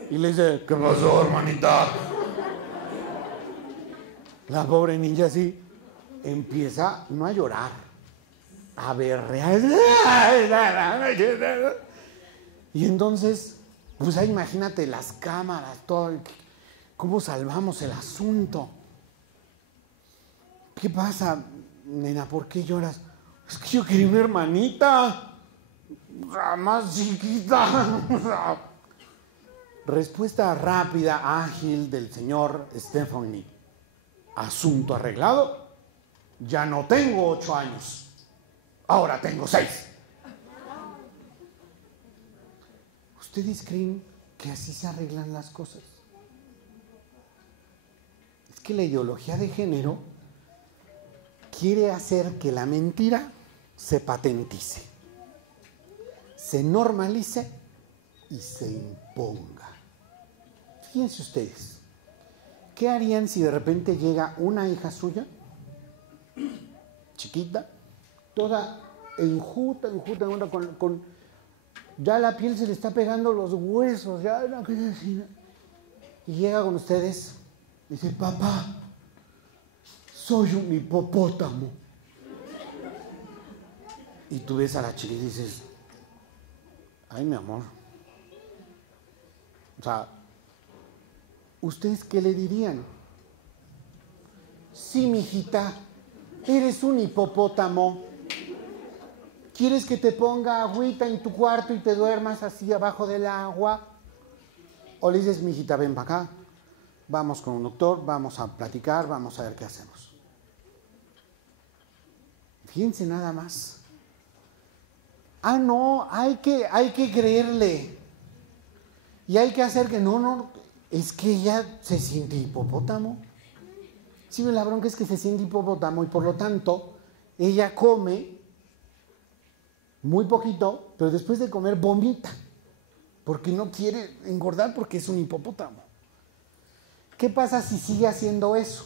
Y le dice, ¿qué pasó, hermanita? La pobre niña así, empieza no a llorar, a berrear. Y entonces, pues ahí imagínate las cámaras, todo, ¿cómo salvamos el asunto? ¿Qué pasa, nena? ¿Por qué lloras? Es que yo quería una hermanita, más chiquita. Respuesta rápida, ágil del señor Stephanie. Asunto arreglado. Ya no tengo 8 años. Ahora tengo 6. ¿Ustedes creen que así se arreglan las cosas? Es que la ideología de género quiere hacer que la mentira se patentice, se normalice y se imponga. Fíjense ustedes, ¿qué harían si de repente llega una hija suya, chiquita, toda enjuta, con ya la piel se le está pegando los huesos, ya una cosa así, y llega con ustedes y dice, papá, soy un hipopótamo? Y tú ves a la chica y dices, ay, mi amor. O sea, ¿ustedes qué le dirían? Sí, mijita, eres un hipopótamo. ¿Quieres que te ponga agüita en tu cuarto y te duermas así abajo del agua? O le dices, mijita, ven para acá, vamos con un doctor, vamos a platicar, vamos a ver qué hacemos. Fíjense nada más. Ah, no, hay que creerle. Y hay que hacer que no, es que ella se siente hipopótamo. Sí, la bronca es que se siente hipopótamo y por lo tanto ella come muy poquito, pero después de comer vomita, porque no quiere engordar porque es un hipopótamo. ¿Qué pasa si sigue haciendo eso?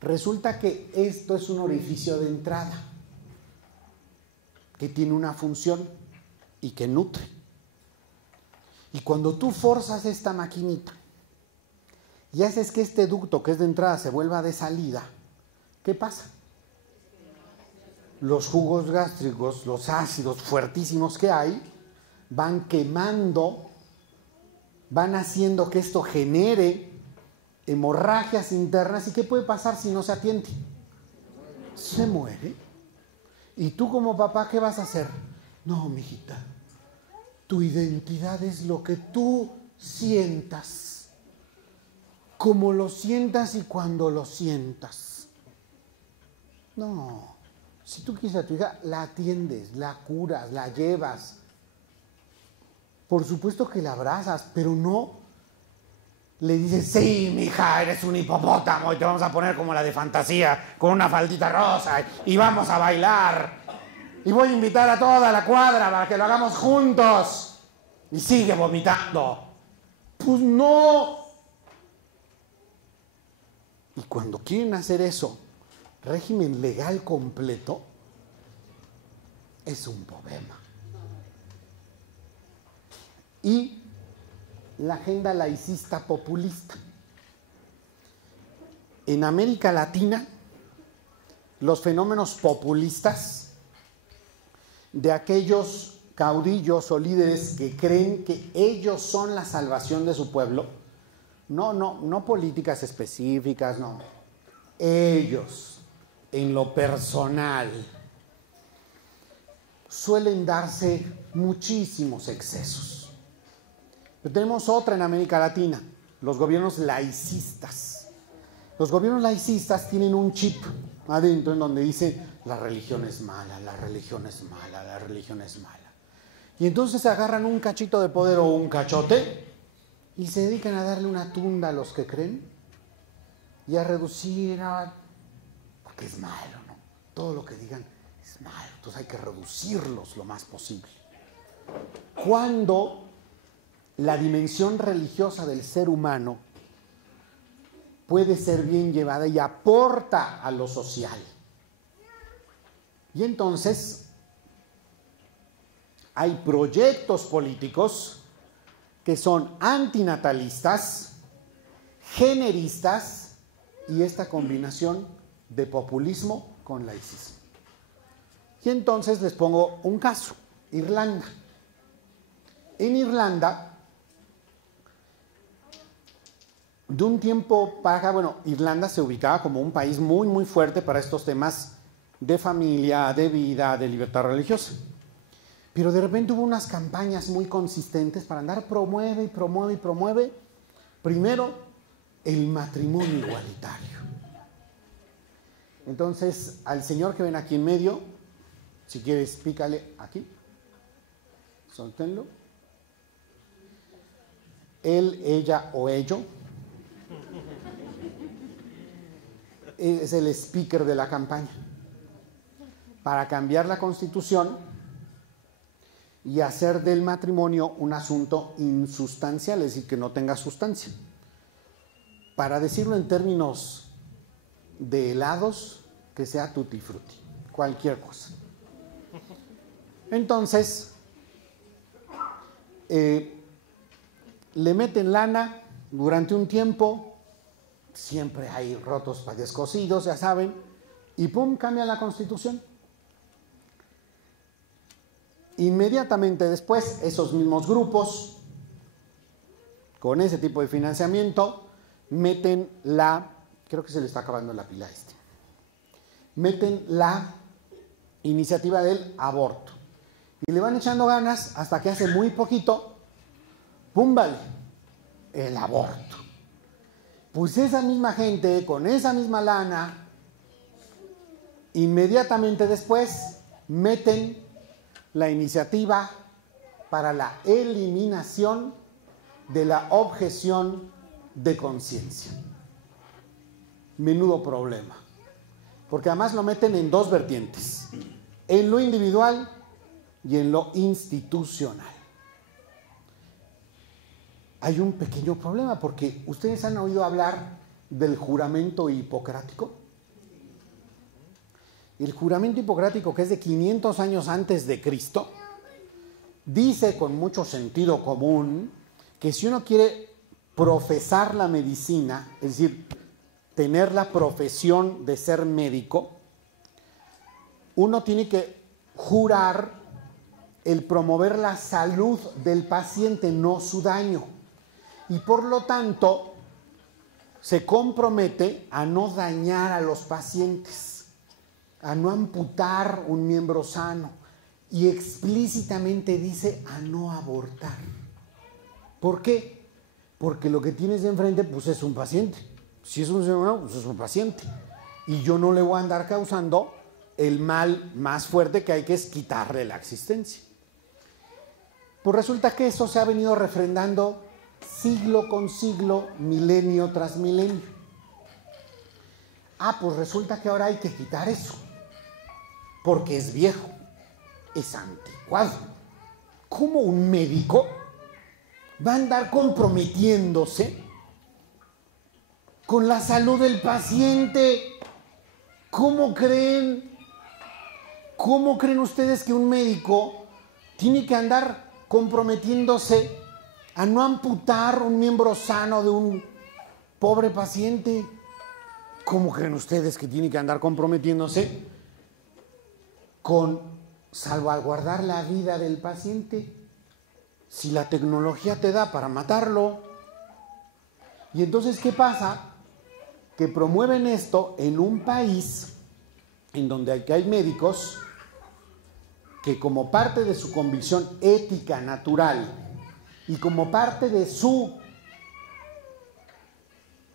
Resulta que esto es un orificio de entrada que tiene una función y que nutre. Y cuando tú forzas esta maquinita y haces que este ducto que es de entrada se vuelva de salida, ¿qué pasa? Los jugos gástricos, los ácidos fuertísimos que hay, van quemando, van haciendo que esto genere hemorragias internas. ¿Y qué puede pasar si no se atiende? Se muere. ¿Y tú como papá qué vas a hacer? No, mijita, tu identidad es lo que tú sientas, como lo sientas y cuando lo sientas. No, si tú quieres a tu hija, la atiendes, la curas, la llevas. Por supuesto que la abrazas, pero no le dices, sí, mija, eres un hipopótamo y te vamos a poner como la de fantasía, con una faldita rosa y vamos a bailar. Y voy a invitar a toda la cuadra para que lo hagamos juntos. Y sigue vomitando. Pues no. Y cuando quieren hacer eso, régimen legal completo, es un problema. Y la agenda laicista populista. En América Latina, los fenómenos populistas de aquellos caudillos o líderes que creen que ellos son la salvación de su pueblo, no políticas específicas, no. Ellos, en lo personal, suelen darse muchísimos excesos. Pero tenemos otra en América Latina, los gobiernos laicistas. Los gobiernos laicistas tienen un chip adentro en donde dice, la religión es mala, la religión es mala, la religión es mala. Y entonces agarran un cachito de poder o un cachote y se dedican a darle una tunda a los que creen y a reducir, porque es malo, ¿no? Todo lo que digan es malo, entonces hay que reducirlos lo más posible. Cuando la dimensión religiosa del ser humano puede ser bien llevada y aporta a lo social. Y entonces hay proyectos políticos que son antinatalistas, generistas y esta combinación de populismo con laicismo. Y entonces les pongo un caso, Irlanda. En Irlanda, de un tiempo para acá, bueno, Irlanda se ubicaba como un país muy, muy fuerte para estos temas de familia, de vida, de libertad religiosa. Pero de repente hubo unas campañas muy consistentes para andar promueve y promueve y promueve, primero, el matrimonio igualitario. Entonces, al señor que ven aquí en medio, si quieres, pícale aquí, solténlo. Él, ella o ello es el speaker de la campaña para cambiar la Constitución y hacer del matrimonio un asunto insustancial, es decir, que no tenga sustancia. Para decirlo en términos de helados, que sea tutti frutti, cualquier cosa. Entonces, le meten lana durante un tiempo, siempre hay rotos para descosidos, ya saben, y pum, cambia la Constitución. Inmediatamente después, esos mismos grupos, con ese tipo de financiamiento, meten creo que se le está acabando la pila meten la iniciativa del aborto. Y le van echando ganas hasta que hace muy poquito, ¡pum! Vale, el aborto. Pues esa misma gente, con esa misma lana, inmediatamente después meten la iniciativa para la eliminación de la objeción de conciencia. Menudo problema. Porque además lo meten en dos vertientes, en lo individual y en lo institucional. Hay un pequeño problema porque ustedes han oído hablar del juramento hipocrático. El juramento hipocrático, que es de 500 años antes de Cristo, dice con mucho sentido común que si uno quiere profesar la medicina, es decir, tener la profesión de ser médico, uno tiene que jurar el promover la salud del paciente, no su daño. Y por lo tanto, se compromete a no dañar a los pacientes, a no amputar un miembro sano, y explícitamente dice a no abortar. ¿Por qué? Porque lo que tienes de enfrente pues es un paciente. Si es un ser humano, pues es un paciente. Y yo no le voy a andar causando el mal más fuerte que hay, que es quitarle la existencia. Pues resulta que eso se ha venido refrendando siglo con siglo, milenio tras milenio. Pues resulta que ahora hay que quitar eso, porque es viejo, es anticuado. ¿Cómo un médico va a andar comprometiéndose con la salud del paciente? ¿Cómo creen? ¿Cómo creen ustedes que un médico tiene que andar comprometiéndose a no amputar un miembro sano de un pobre paciente? ¿Cómo creen ustedes que tiene que andar comprometiéndose con salvaguardar la vida del paciente si la tecnología te da para matarlo? Y entonces, ¿qué pasa? Que promueven esto en un país en donde hay médicos que, como parte de su convicción ética natural y como parte de su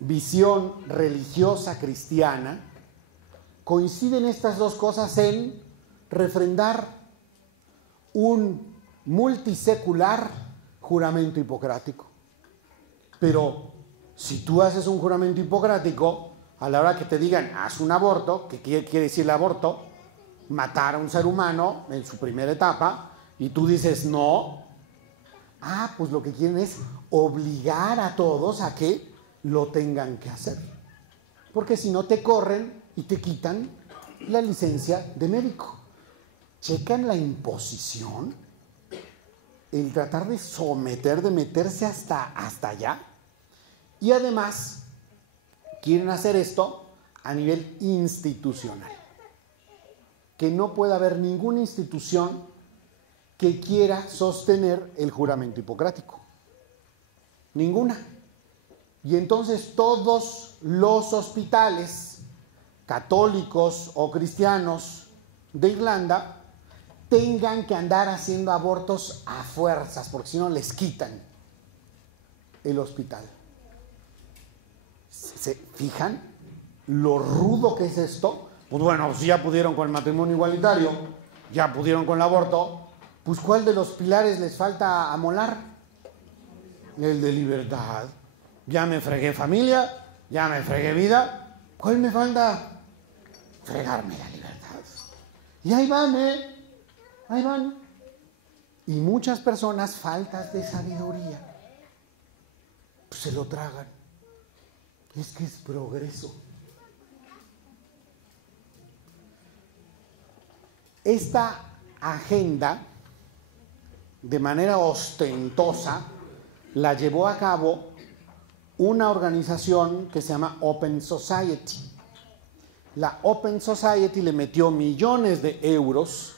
visión religiosa cristiana, coinciden estas dos cosas en refrendar un multisecular juramento hipocrático. Pero si tú haces un juramento hipocrático, a la hora que te digan haz un aborto, ¿qué quiere decir el aborto? Matar a un ser humano en su primera etapa, y tú dices no. Pues lo que quieren es obligar a todos a que lo tengan que hacer, porque si no te corren y te quitan la licencia de médico. Checan la imposición, el tratar de someter, de meterse hasta allá. Y además quieren hacer esto a nivel institucional. Que no pueda haber ninguna institución que quiera sostener el juramento hipocrático. Ninguna. Y entonces todos los hospitales católicos o cristianos de Irlanda tengan que andar haciendo abortos a fuerzas, porque si no les quitan el hospital. ¿Se fijan lo rudo que es esto? Pues bueno, si ya pudieron con el matrimonio igualitario, ya pudieron con el aborto, pues ¿cuál de los pilares les falta amolar? El de libertad. Ya me fregué familia, ya me fregué vida, ¿cuál me falta? Fregarme la libertad. Y ahí van, ahí van. Y muchas personas, faltas de sabiduría, pues se lo tragan. Es que es progreso. Esta agenda, de manera ostentosa, la llevó a cabo una organización que se llama Open Society. La Open Society le metió millones de euros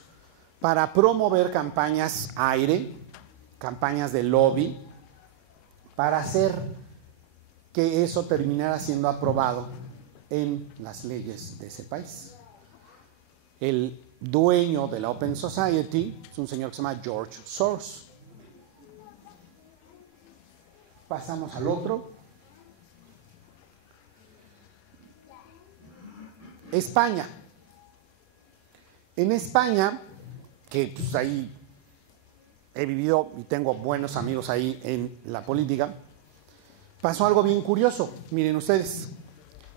para promover campañas aire, campañas de lobby, para hacer que eso terminara siendo aprobado en las leyes de ese país. El dueño de la Open Society es un señor que se llama George Soros. Pasamos al otro. España. En España, que pues ahí he vivido y tengo buenos amigos ahí en la política, pasó algo bien curioso. Miren ustedes,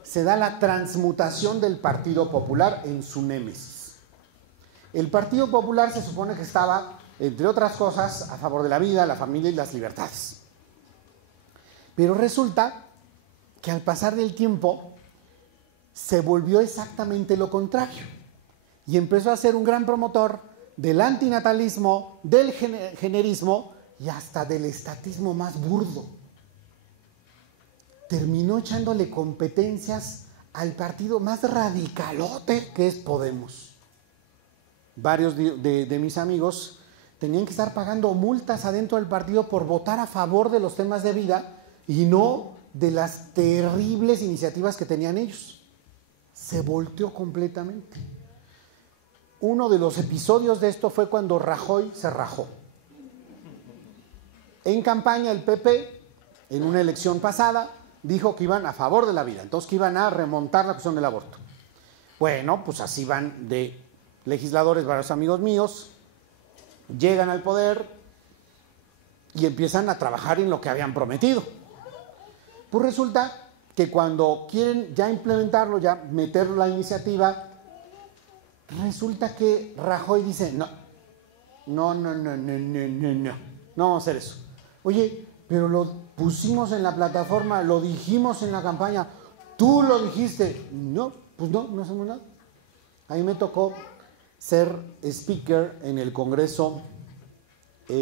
se da la transmutación del Partido Popular en su némesis. El Partido Popular se supone que estaba, entre otras cosas, a favor de la vida, la familia y las libertades. Pero resulta que al pasar del tiempo se volvió exactamente lo contrario y empezó a ser un gran promotor del antinatalismo, del generismo y hasta del estatismo más burdo. Terminó echándole competencias al partido más radicalote que es Podemos. Varios de mis amigos tenían que estar pagando multas adentro del partido por votar a favor de los temas de vida y no de las terribles iniciativas que tenían ellos. Se volteó completamente. Uno de los episodios de esto fue cuando Rajoy se rajó. En campaña el PP, en una elección pasada, dijo que iban a favor de la vida, entonces que iban a remontar la cuestión del aborto. Bueno, pues así van de legisladores, varios amigos míos, llegan al poder y empiezan a trabajar en lo que habían prometido. Pues resulta que cuando quieren ya implementarlo, ya meter la iniciativa, resulta que Rajoy dice, no vamos a hacer eso. Oye, pero lo pusimos en la plataforma, lo dijimos en la campaña, tú lo dijiste. No, pues no hacemos nada. A mí me tocó ser speaker en el Congreso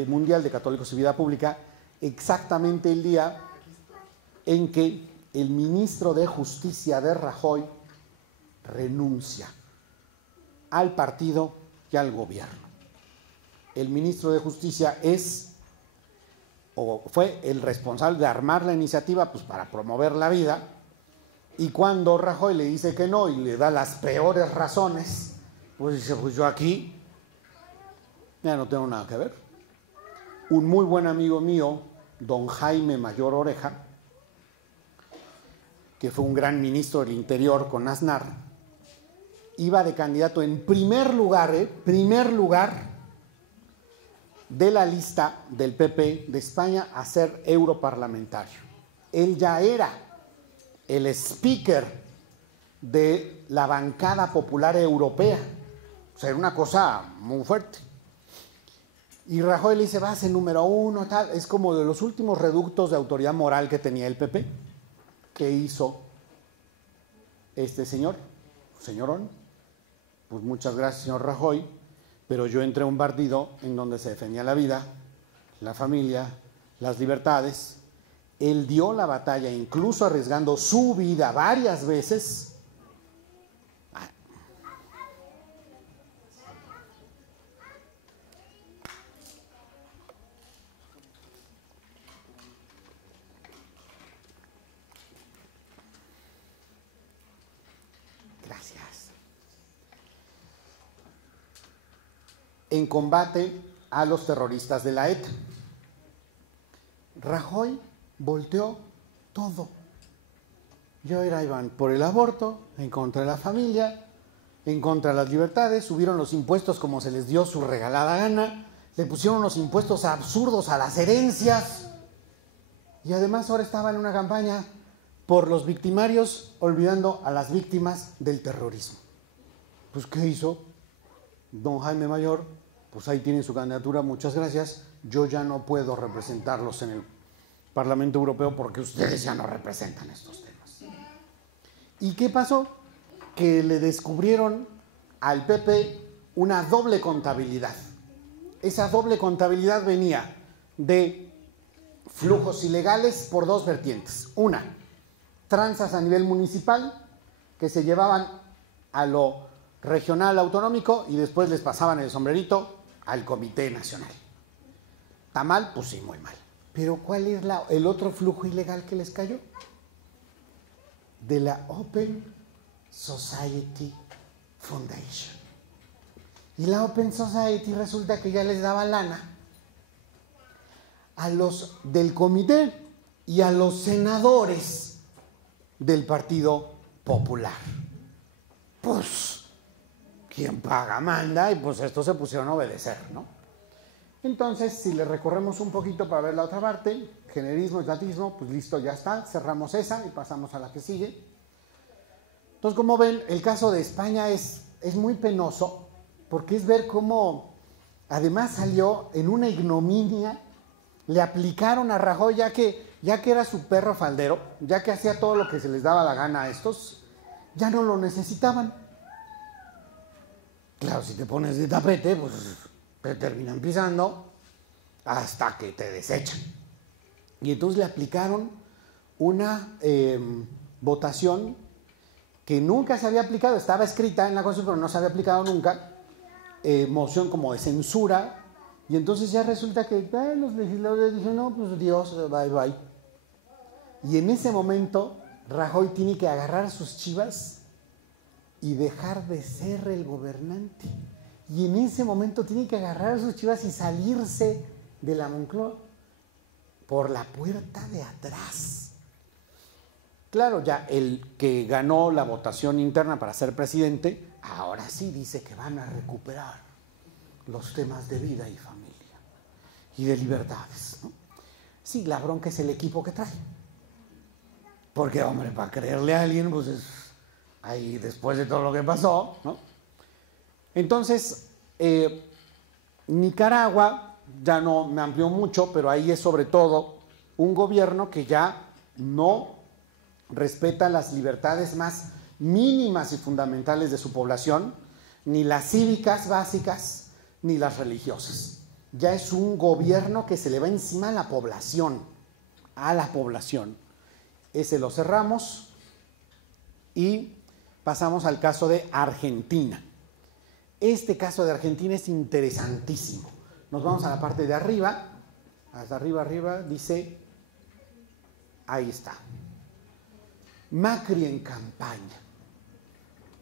Mundial de Católicos y Vida Pública exactamente el día en que el ministro de Justicia de Rajoy renuncia al partido y al gobierno. El ministro de Justicia fue el responsable de armar la iniciativa pues, para promover la vida, y cuando Rajoy le dice que no y le da las peores razones, pues dice, pues yo aquí ya no tengo nada que ver. Un muy buen amigo mío, don Jaime Mayor Oreja, que fue un gran ministro del Interior con Aznar, iba de candidato en primer lugar de la lista del PP de España a ser europarlamentario. Él ya era el speaker de la bancada popular europea. O sea, era una cosa muy fuerte. Y Rajoy le dice, va a ser número uno, tal. Es como de los últimos reductos de autoridad moral que tenía el PP. ¿Qué hizo este señorón? Pues muchas gracias, señor Rajoy, pero yo entré a un partido en donde se defendía la vida, la familia, las libertades. Él dio la batalla, incluso arriesgando su vida varias veces, en combate a los terroristas de la ETA. Rajoy volteó todo. Yo iban por el aborto, en contra de la familia, en contra de las libertades, subieron los impuestos como se les dio su regalada gana, le pusieron unos impuestos absurdos a las herencias y además ahora estaba en una campaña por los victimarios, olvidando a las víctimas del terrorismo. Pues, ¿qué hizo don Jaime Mayor? Pues ahí tiene su candidatura, muchas gracias. Yo ya no puedo representarlos en el Parlamento Europeo porque ustedes ya no representan estos temas. ¿Y qué pasó? Que le descubrieron al PP una doble contabilidad. Esa doble contabilidad venía de flujos ilegales por dos vertientes. Una, tranzas a nivel municipal que se llevaban a lo regional autonómico y después les pasaban el sombrerito al Comité Nacional. ¿Está mal? Pues sí, muy mal. Pero ¿cuál es el otro flujo ilegal que les cayó? De la Open Society Foundation. Y la Open Society resulta que ya les daba lana a los del comité y a los senadores del Partido Popular. Pues, quien paga manda, y pues estos se pusieron a obedecer, ¿no? Entonces, si le recorremos un poquito para ver la otra parte, generismo, estatismo, pues listo, ya está, cerramos esa y pasamos a la que sigue. Entonces, como ven, el caso de España es muy penoso, porque es ver cómo, además salió en una ignominia, le aplicaron a Rajoy, ya que era su perro faldero, ya que hacía todo lo que se les daba la gana a estos, ya no lo necesitaban. Claro, si te pones de tapete, pues te terminan pisando hasta que te desechan. Y entonces le aplicaron una votación que nunca se había aplicado, estaba escrita en la Constitución, pero no se había aplicado nunca, moción como de censura, y entonces ya resulta que los legisladores dijeron, no, pues Dios, bye bye. Y en ese momento Rajoy tiene que agarrar sus chivas y dejar de ser el gobernante. Y en ese momento tiene que agarrar sus chivas y salirse de la Moncloa por la puerta de atrás. Claro, ya el que ganó la votación interna para ser presidente, ahora sí dice que van a recuperar los temas de vida y familia y de libertades, ¿no? Sí, la bronca es el equipo que trae. Porque, hombre, para creerle a alguien, pues es ahí después de todo lo que pasó, ¿no? Entonces, Nicaragua ya no me amplió mucho, pero ahí es sobre todo un gobierno que ya no respeta las libertades más mínimas y fundamentales de su población, ni las cívicas básicas, ni las religiosas. Ya es un gobierno que se le va encima a la población, Ese lo cerramos y pasamos al caso de Argentina. Este caso de Argentina es interesantísimo. Nos vamos a la parte de arriba, hasta arriba, dice, ahí está. Macri en campaña.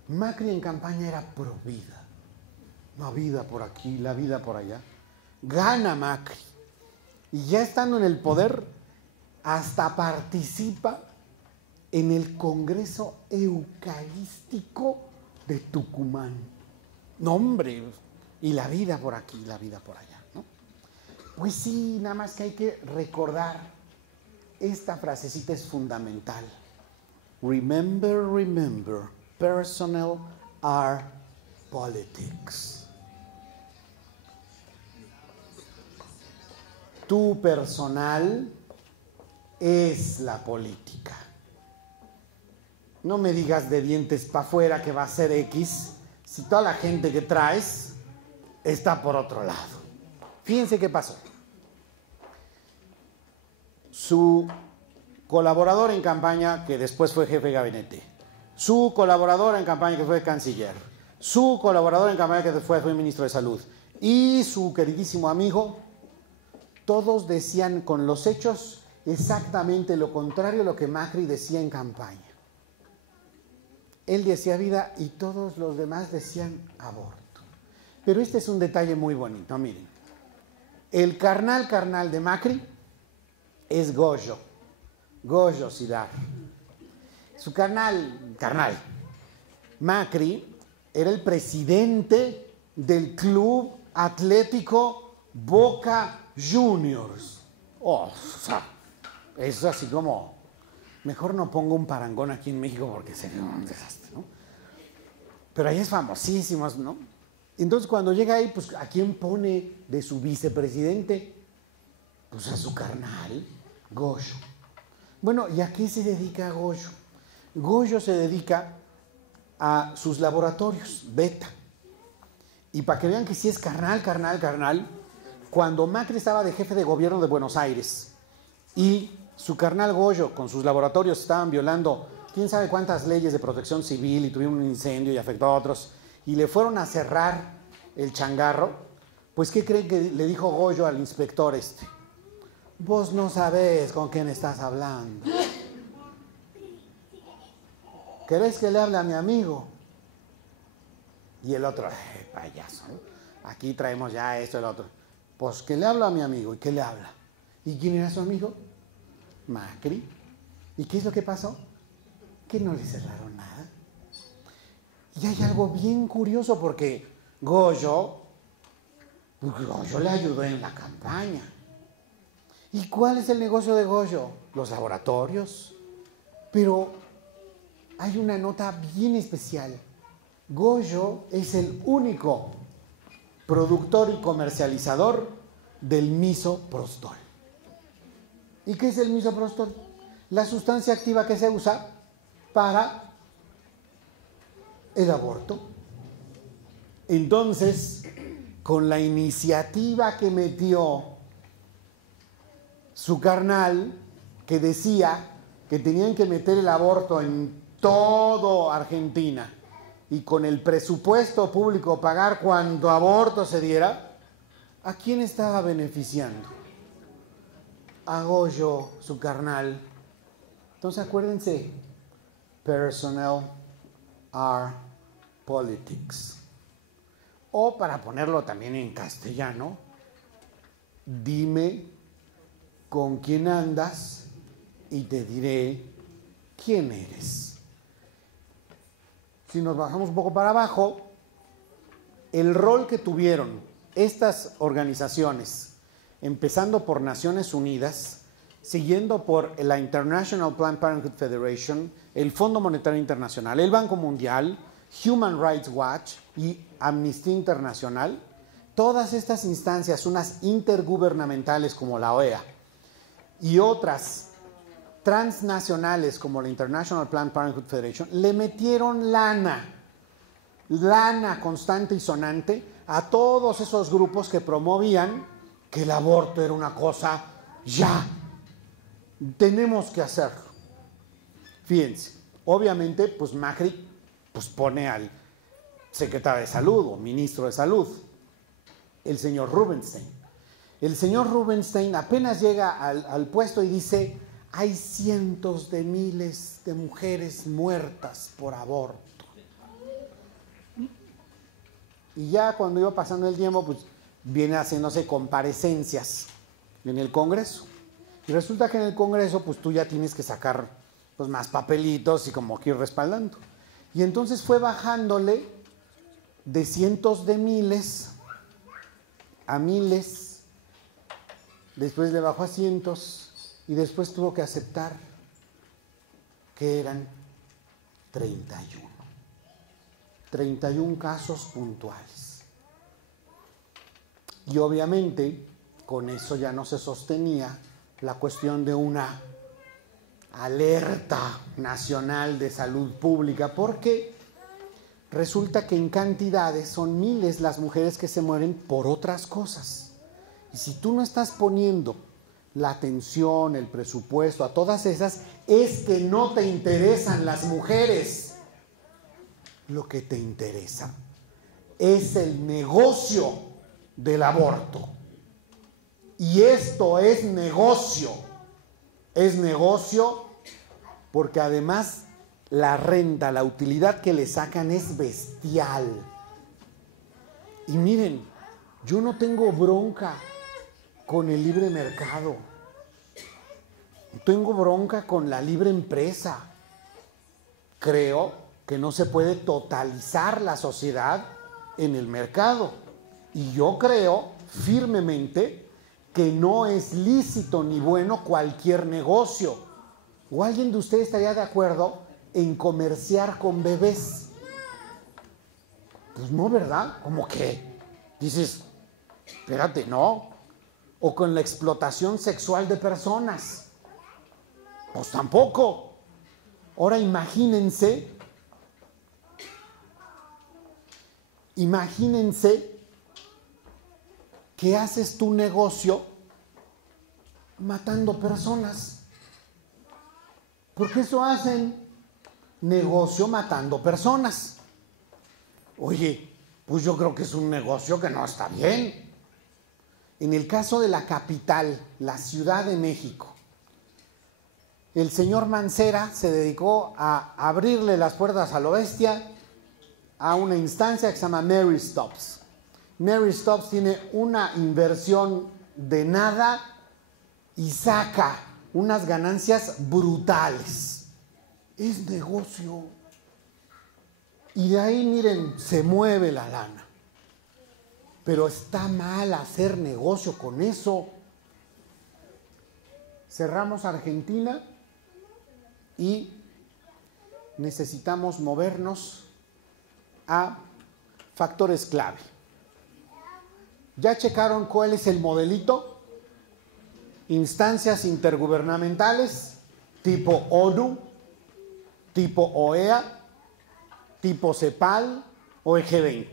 Macri en campaña era pro vida. La vida por aquí, la vida por allá. Gana Macri. Y ya estando en el poder, hasta participa en el Congreso Eucarístico de Tucumán. No, hombre, y la vida por aquí, la vida por allá, ¿no? Pues sí, nada más que hay que recordar, esta frasecita es fundamental. Remember, remember, personal are politics. Tu personal es la política. No me digas de dientes para afuera que va a ser X, si toda la gente que traes está por otro lado. Fíjense qué pasó. Su colaborador en campaña, que después fue jefe de gabinete, su colaborador en campaña, que fue canciller, su colaborador en campaña, que fue ministro de Salud, y su queridísimo amigo, todos decían con los hechos exactamente lo contrario a lo que Macri decía en campaña. Él decía vida y todos los demás decían aborto. Pero este es un detalle muy bonito, miren. El carnal de Macri es Goyo Sidar. Su carnal, Macri era el presidente del Club Atlético Boca Juniors. O sea, es así como, mejor no pongo un parangón aquí en México porque sería un desastre, ¿no? Pero ahí es famosísimo, ¿no? Entonces cuando llega ahí, pues ¿a quién pone de su vicepresidente? Pues a su carnal, Goyo. Bueno, ¿y a qué se dedica Goyo? Goyo se dedica a sus laboratorios, Beta. Y para que vean que sí es carnal, cuando Macri estaba de jefe de gobierno de Buenos Aires y su carnal Goyo con sus laboratorios estaban violando quién sabe cuántas leyes de protección civil y tuvieron un incendio y afectó a otros y le fueron a cerrar el changarro, pues ¿qué creen que le dijo Goyo al inspector este? Vos no sabés con quién estás hablando. ¿Querés que le hable a mi amigo? Y el otro, payaso, ¿no? Aquí traemos ya esto y el otro. Pues que le habla a mi amigo. ¿Y qué le habla? ¿Y quién era su amigo? Macri. ¿Y qué es lo que pasó? Que no le cerraron nada. Y hay algo bien curioso porque Goyo le ayudó en la campaña. ¿Y cuál es el negocio de Goyo? Los laboratorios. Pero hay una nota bien especial. Goyo es el único productor y comercializador del misoprostol. ¿Y qué es el misoprostol? La sustancia activa que se usa para el aborto. Entonces, con la iniciativa que metió su carnal, que decía que tenían que meter el aborto en todo Argentina y con el presupuesto público pagar cuanto aborto se diera, ¿a quién estaba beneficiando? A Goyo, su carnal. Entonces acuérdense, personnel are politics. O para ponerlo también en castellano, dime con quién andas y te diré quién eres. Si nos bajamos un poco para abajo, el rol que tuvieron estas organizaciones, empezando por Naciones Unidas, siguiendo por la International Planned Parenthood Federation, el Fondo Monetario Internacional, el Banco Mundial, Human Rights Watch y Amnistía Internacional, todas estas instancias, unas intergubernamentales como la OEA y otras transnacionales como la International Planned Parenthood Federation, le metieron lana constante y sonante a todos esos grupos que promovían que el aborto era una cosa ya, tenemos que hacerlo. Fíjense, obviamente pues Macri pues pone al secretario de Salud o ministro de Salud, el señor Rubinstein. El señor Rubinstein apenas llega al puesto y dice: hay cientos de miles de mujeres muertas por aborto. Y ya cuando iba pasando el tiempo, pues viene haciéndose comparecencias en el Congreso. Y resulta que en el Congreso, pues tú ya tienes que sacar pues, más papelitos y como que ir respaldando. Y entonces fue bajándole de cientos de miles a miles, después le bajó a cientos y después tuvo que aceptar que eran 31 casos puntuales. Y obviamente con eso ya no se sostenía la cuestión de una alerta nacional de salud pública, porque resulta que en cantidades son miles las mujeres que se mueren por otras cosas. Y si tú no estás poniendo la atención, el presupuesto a todas esas, es que no te interesan las mujeres. Lo que te interesa es el negocio del aborto. Y esto es negocio. Es negocio porque además la renta, la utilidad que le sacan es bestial. Y miren, yo no tengo bronca con el libre mercado. Tengo bronca con la libre empresa. Creo que no se puede totalizar la sociedad en el mercado. Y yo creo firmemente que no es lícito ni bueno cualquier negocio. ¿O alguien de ustedes estaría de acuerdo en comerciar con bebés? Pues no, ¿verdad? ¿Cómo que? Dices, espérate, no. O con la explotación sexual de personas. Pues tampoco. Ahora imagínense que haces tu negocio matando personas. Porque eso hacen, negocio matando personas. Oye, pues yo creo que es un negocio que no está bien. En el caso de la capital, la Ciudad de México, el señor Mancera se dedicó a abrirle las puertas a lo bestia a una instancia que se llama Mary Stops. Mary Stops tiene una inversión de nada y saca unas ganancias brutales. Es negocio. Y de ahí, miren, se mueve la lana. Pero está mal hacer negocio con eso. Cerramos Argentina y necesitamos movernos a factores clave. ¿Ya checaron cuál es el modelito? Instancias intergubernamentales tipo ONU, tipo OEA, tipo CEPAL o G20.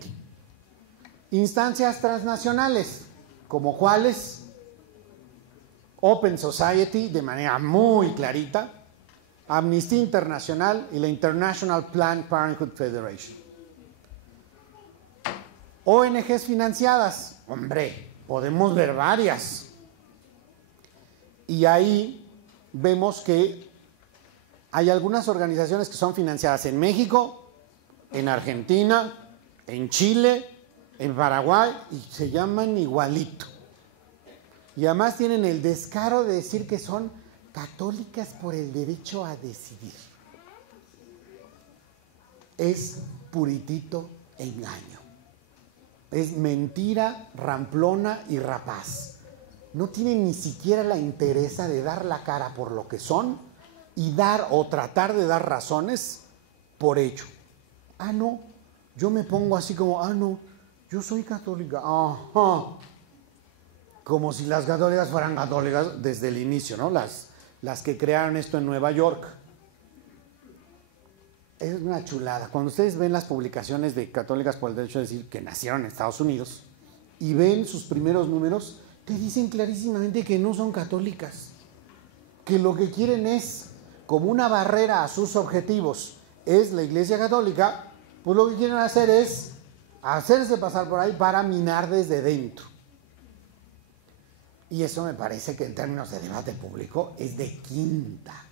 Instancias transnacionales, como cuáles: Open Society, de manera muy clarita, Amnistía Internacional y la International Planned Parenthood Federation. ONGs financiadas, hombre, podemos ver varias. Y ahí vemos que hay algunas organizaciones que son financiadas en México, en Argentina, en Chile, en Paraguay, y se llaman igualito. Y además tienen el descaro de decir que son católicas por el derecho a decidir. Es puritito engaño. Es mentira, ramplona y rapaz. No tienen ni siquiera la interesa de dar la cara por lo que son y dar o tratar de dar razones por ello. Ah, no, yo me pongo así como, ah, no, yo soy católica. Ajá. Como si las católicas fueran católicas desde el inicio, ¿no? Las que crearon esto en Nueva York. Es una chulada. Cuando ustedes ven las publicaciones de Católicas por el Derecho a Decir, que nacieron en Estados Unidos, y ven sus primeros números, te dicen clarísimamente que no son católicas, que lo que quieren es, como una barrera a sus objetivos, es la Iglesia Católica, pues lo que quieren hacer es hacerse pasar por ahí para minar desde dentro. Y eso me parece que en términos de debate público es de quinta.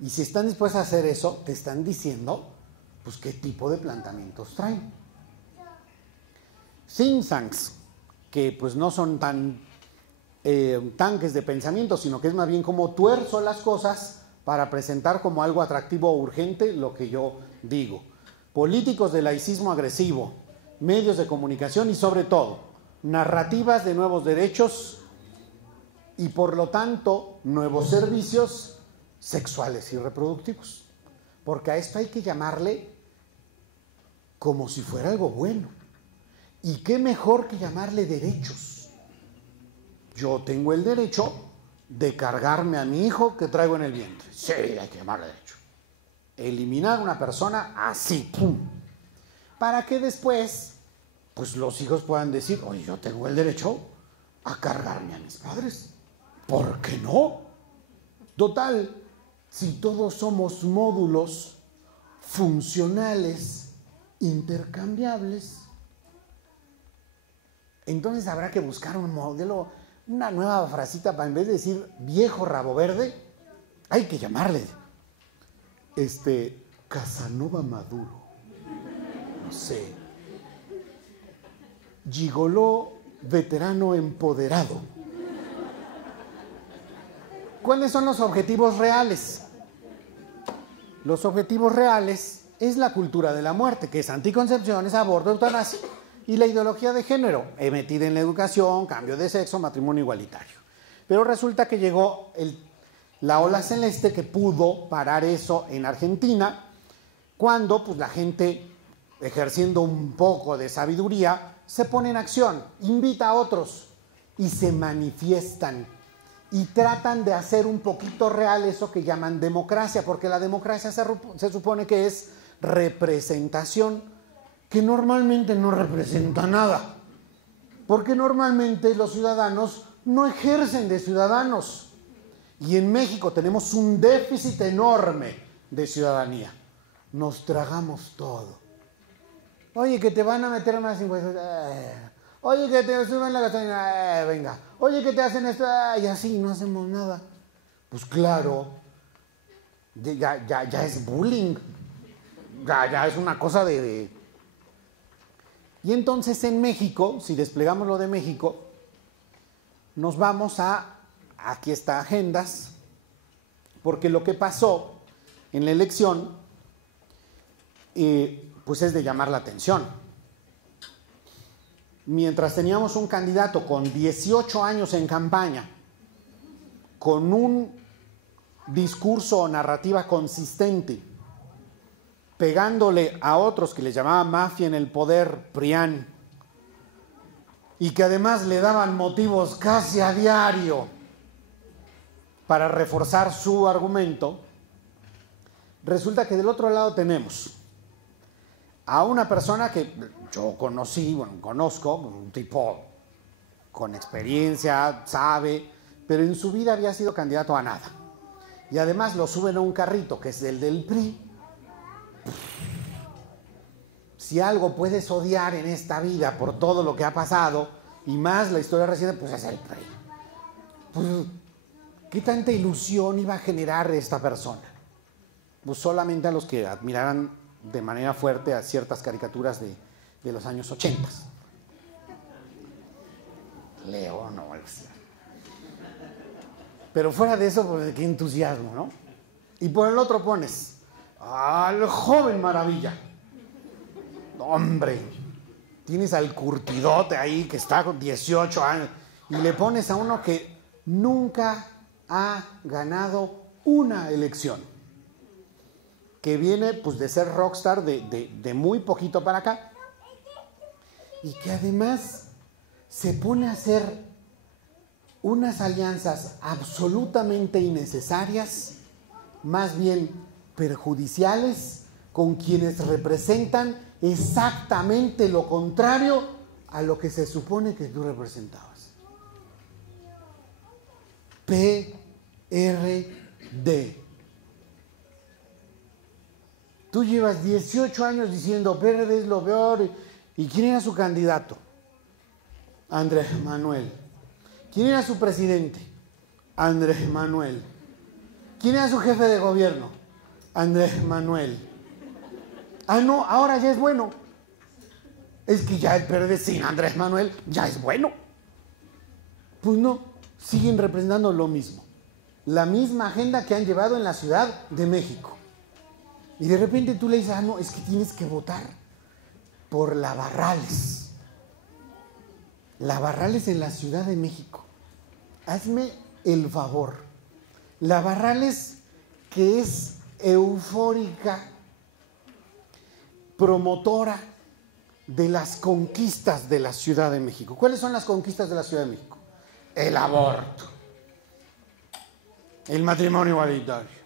Y si están dispuestos a hacer eso, te están diciendo, pues, qué tipo de planteamientos traen. Think tanks, que pues no son tan tanques de pensamiento, sino que es más bien como tuerzo las cosas para presentar como algo atractivo o urgente lo que yo digo. Políticos de laicismo agresivo, medios de comunicación y sobre todo, narrativas de nuevos derechos y por lo tanto, nuevos servicios sexuales y reproductivos. Porque a esto hay que llamarle como si fuera algo bueno. ¿Y qué mejor que llamarle derechos? Yo tengo el derecho de cargarme a mi hijo que traigo en el vientre. Sí, hay que llamarle derecho. Eliminar a una persona así, ¡pum! Para que después, pues los hijos puedan decir, oye, yo tengo el derecho a cargarme a mis padres. ¿Por qué no? Total, si todos somos módulos funcionales, intercambiables, entonces habrá que buscar un modelo, una nueva frasita para, en vez de decir viejo rabo verde, hay que llamarle Casanova Maduro. No sé. gigoló veterano empoderado. ¿Cuáles son los objetivos reales? Los objetivos reales es la cultura de la muerte, que es anticoncepciones, aborto, eutanasia, y la ideología de género, metida en la educación, cambio de sexo, matrimonio igualitario. Pero resulta que llegó la ola celeste que pudo parar eso en Argentina, cuando pues, la gente, ejerciendo un poco de sabiduría, se pone en acción, invita a otros y se manifiestan y tratan de hacer un poquito real eso que llaman democracia, porque la democracia se supone que es representación, que normalmente no representa nada, porque normalmente los ciudadanos no ejercen de ciudadanos. Y en México tenemos un déficit enorme de ciudadanía. Nos tragamos todo. Oye, que te van a meter más impuestos. Oye, que te suben la gasolina. Venga. Oye, que te hacen esto. Y así no hacemos nada. Pues claro, ya es bullying. Ya es una cosa de... Y entonces en México, si desplegamos lo de México, nos vamos aquí está agendas, porque lo que pasó en la elección, pues es de llamar la atención. Mientras teníamos un candidato con 18 años en campaña, con un discurso o narrativa consistente, pegándole a otros que le llamaban mafia en el poder, PRIAN, y que además le daban motivos casi a diario para reforzar su argumento, resulta que del otro lado tenemos a una persona que yo conozco, un tipo con experiencia, sabe, pero en su vida había sido candidato a nada. Y además lo suben a un carrito que es el del PRI. Si algo puedes odiar en esta vida por todo lo que ha pasado, y más la historia reciente, pues es el PRI. Pues, ¿qué tanta ilusión iba a generar esta persona? Pues solamente a los que admiraran de manera fuerte a ciertas caricaturas de los años 80. Leo, no, algo así. Pero fuera de eso, pues qué entusiasmo, ¿no? Y por el otro pones al joven maravilla. Hombre, tienes al curtidote ahí que está con 18 años y le pones a uno que nunca ha ganado una elección, que viene pues de ser rockstar de muy poquito para acá, y que además se pone a hacer unas alianzas absolutamente innecesarias, más bien perjudiciales, con quienes representan exactamente lo contrario a lo que se supone que tú representabas. PRD. Tú llevas 18 años diciendo PRD es lo peor. ¿Y quién era su candidato? Andrés Manuel. ¿Quién era su presidente? Andrés Manuel. ¿Quién era su jefe de gobierno? Andrés Manuel. Ah, no, ahora ya es bueno. Es que ya el PRD sin Andrés Manuel ya es bueno. Pues no, siguen representando lo mismo. La misma agenda que han llevado en la Ciudad de México. Y de repente tú le dices, ah, no, es que tienes que votar por la Barrales. La Barrales en la Ciudad de México. Hazme el favor. La Barrales, que es eufórica, promotora de las conquistas de la Ciudad de México. ¿Cuáles son las conquistas de la Ciudad de México? El aborto, el matrimonio igualitario,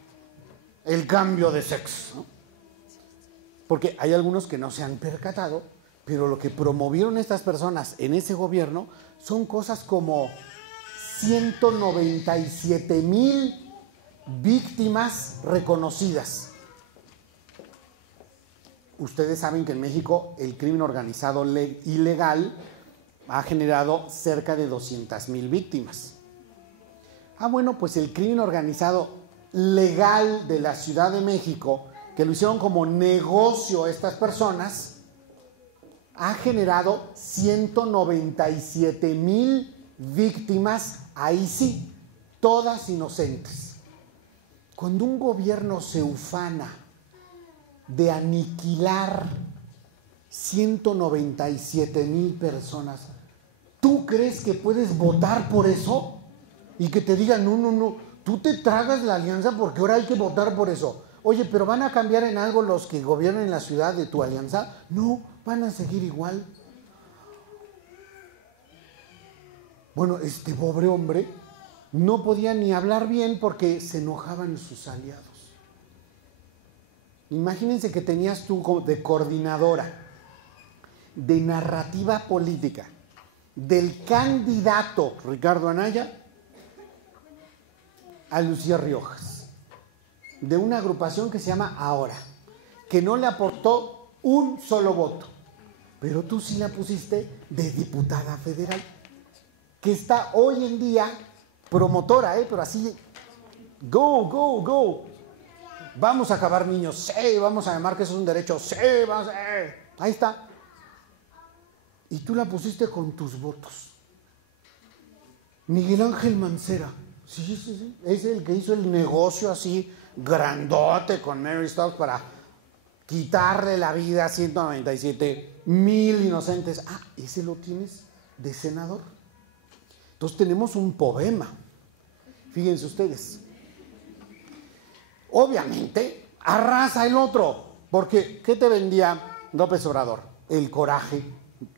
el cambio de sexo, ¿no? Porque hay algunos que no se han percatado, pero lo que promovieron estas personas en ese gobierno son cosas como 197,000 víctimas reconocidas. Ustedes saben que en México el crimen organizado ilegal ha generado cerca de 200,000 víctimas. Ah, bueno, pues el crimen organizado legal de la Ciudad de México, que lo hicieron como negocio estas personas, ha generado 197,000 víctimas, ahí sí, todas inocentes. Cuando un gobierno se ufana de aniquilar 197,000 personas, ¿tú crees que puedes votar por eso? Y que te digan, no, tú te tragas la alianza porque ahora hay que votar por eso. Oye, ¿pero van a cambiar en algo los que gobiernan la ciudad de tu alianza? No, van a seguir igual. Bueno, este pobre hombre no podía ni hablar bien porque se enojaban sus aliados. Imagínense que tenías tú de coordinadora de narrativa política del candidato Ricardo Anaya a Lucía Riojas, de una agrupación que se llama Ahora, que no le aportó un solo voto, pero tú sí la pusiste de diputada federal, que está hoy en día promotora, pero así, go, vamos a acabar niños, sí, vamos a llamar que eso es un derecho, sí, vamos, ahí está. Y tú la pusiste con tus votos. Miguel Ángel Mancera, sí, es el que hizo el negocio así grandote con Mary Stokes para quitarle la vida a 197,000 inocentes. ¿Ese lo tienes de senador? Entonces tenemos un poema. Fíjense ustedes. Obviamente arrasa el otro, porque ¿qué te vendía López Obrador? El coraje.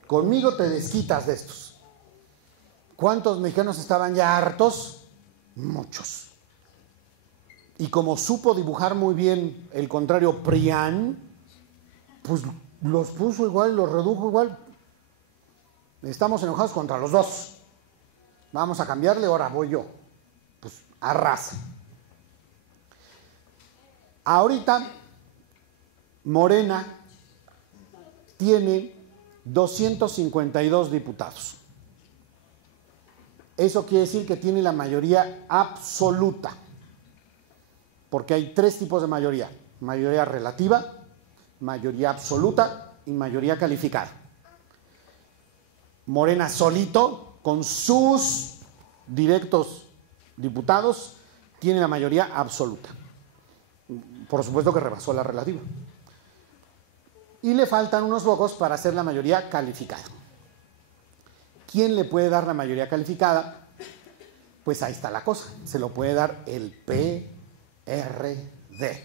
Conmigo te desquitas de estos. ¿Cuántos mexicanos estaban ya hartos? Muchos. Y como supo dibujar muy bien el contrario PRIAN, pues los puso igual, los redujo igual. Estamos enojados contra los dos. Vamos a cambiarle, ahora voy yo. Pues arrasa. Ahorita Morena tiene 252 diputados. Eso quiere decir que tiene la mayoría absoluta, porque hay tres tipos de mayoría: mayoría relativa, mayoría absoluta y mayoría calificada. Morena solito, con sus directos diputados, tiene la mayoría absoluta. Por supuesto que rebasó la relativa. Y le faltan unos pocos para hacer la mayoría calificada. ¿Quién le puede dar la mayoría calificada? Pues ahí está la cosa. Se lo puede dar el PRD.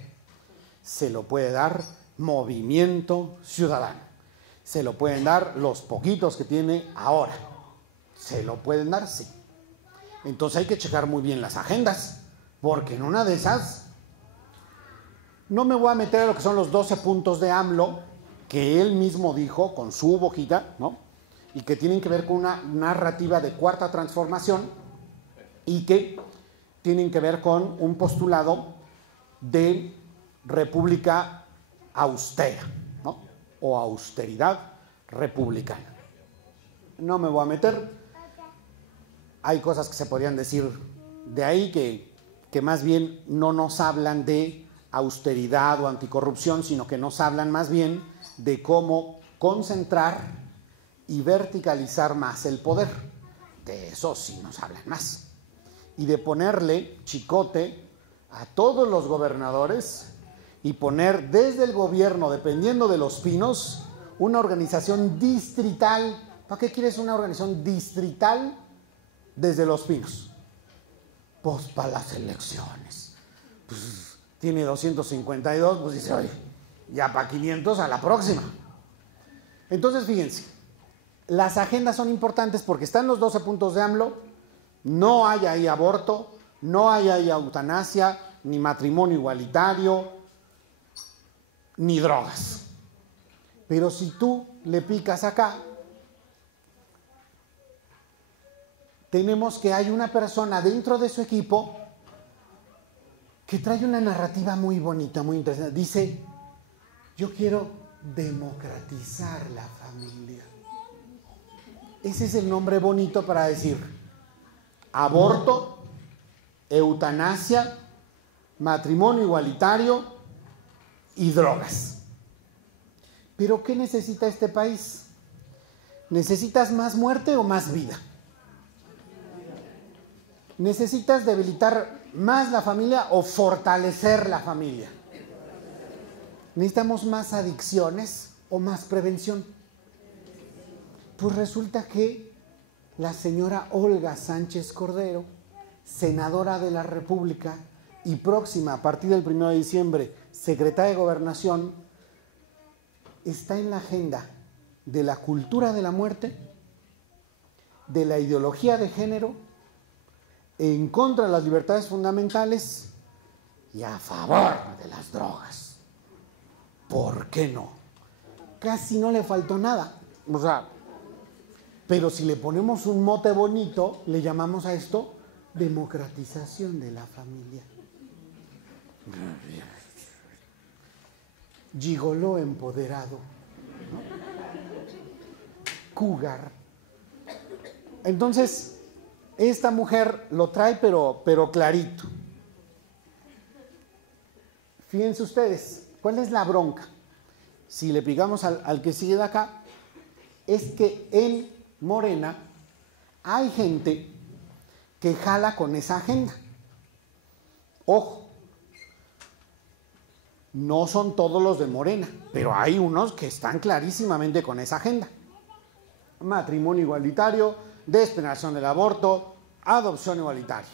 Se lo puede dar Movimiento Ciudadano. Se lo pueden dar los poquitos que tiene Ahora. Se lo pueden dar, sí. Entonces hay que checar muy bien las agendas, porque en una de esas, no me voy a meter a lo que son los 12 puntos de AMLO, que él mismo dijo con su boquita, ¿no? Y que tienen que ver con una narrativa de cuarta transformación y que tienen que ver con un postulado de república austera, ¿no? O austeridad republicana. No me voy a meter. Hay cosas que se podrían decir de ahí que más bien no nos hablan de austeridad o anticorrupción, sino que nos hablan más bien de cómo concentrar y verticalizar más el poder. De eso sí nos hablan más. Y de ponerle chicote a todos los gobernadores y poner desde el gobierno, dependiendo de Los Pinos, una organización distrital. ¿Para qué quieres una organización distrital desde Los Pinos? Pues para las elecciones. Pues tiene 252, pues dice, oye, ya para 500 a la próxima. Entonces, fíjense, las agendas son importantes porque están los 12 puntos de AMLO, no hay ahí aborto, no hay ahí eutanasia, ni matrimonio igualitario, ni drogas. Pero si tú le picas acá, tenemos que hay una persona dentro de su equipo que trae una narrativa muy bonita, muy interesante. Dice, yo quiero democratizar la familia. Ese es el nombre bonito para decir aborto, eutanasia, matrimonio igualitario y drogas. ¿Pero qué necesita este país? ¿Necesitas más muerte o más vida? ¿Necesitas debilitar más la familia o fortalecer la familia? ¿Necesitamos más adicciones o más prevención? Pues resulta que la señora Olga Sánchez Cordero, senadora de la República y próxima a partir del 1 de diciembre, secretaria de Gobernación, está en la agenda de la cultura de la muerte, de la ideología de género, en contra de las libertades fundamentales y a favor de las drogas. ¿Por qué no? Casi no le faltó nada. O sea, pero si le ponemos un mote bonito, le llamamos a esto democratización de la familia. Gigoló empoderado, ¿no? Cougar. Entonces, esta mujer lo trae pero clarito. Fíjense ustedes, ¿cuál es la bronca? Si le picamos al que sigue de acá, es que en Morena hay gente que jala con esa agenda. Ojo, no son todos los de Morena, pero hay unos que están clarísimamente con esa agenda. Matrimonio igualitario, despenalización del aborto, adopción igualitaria.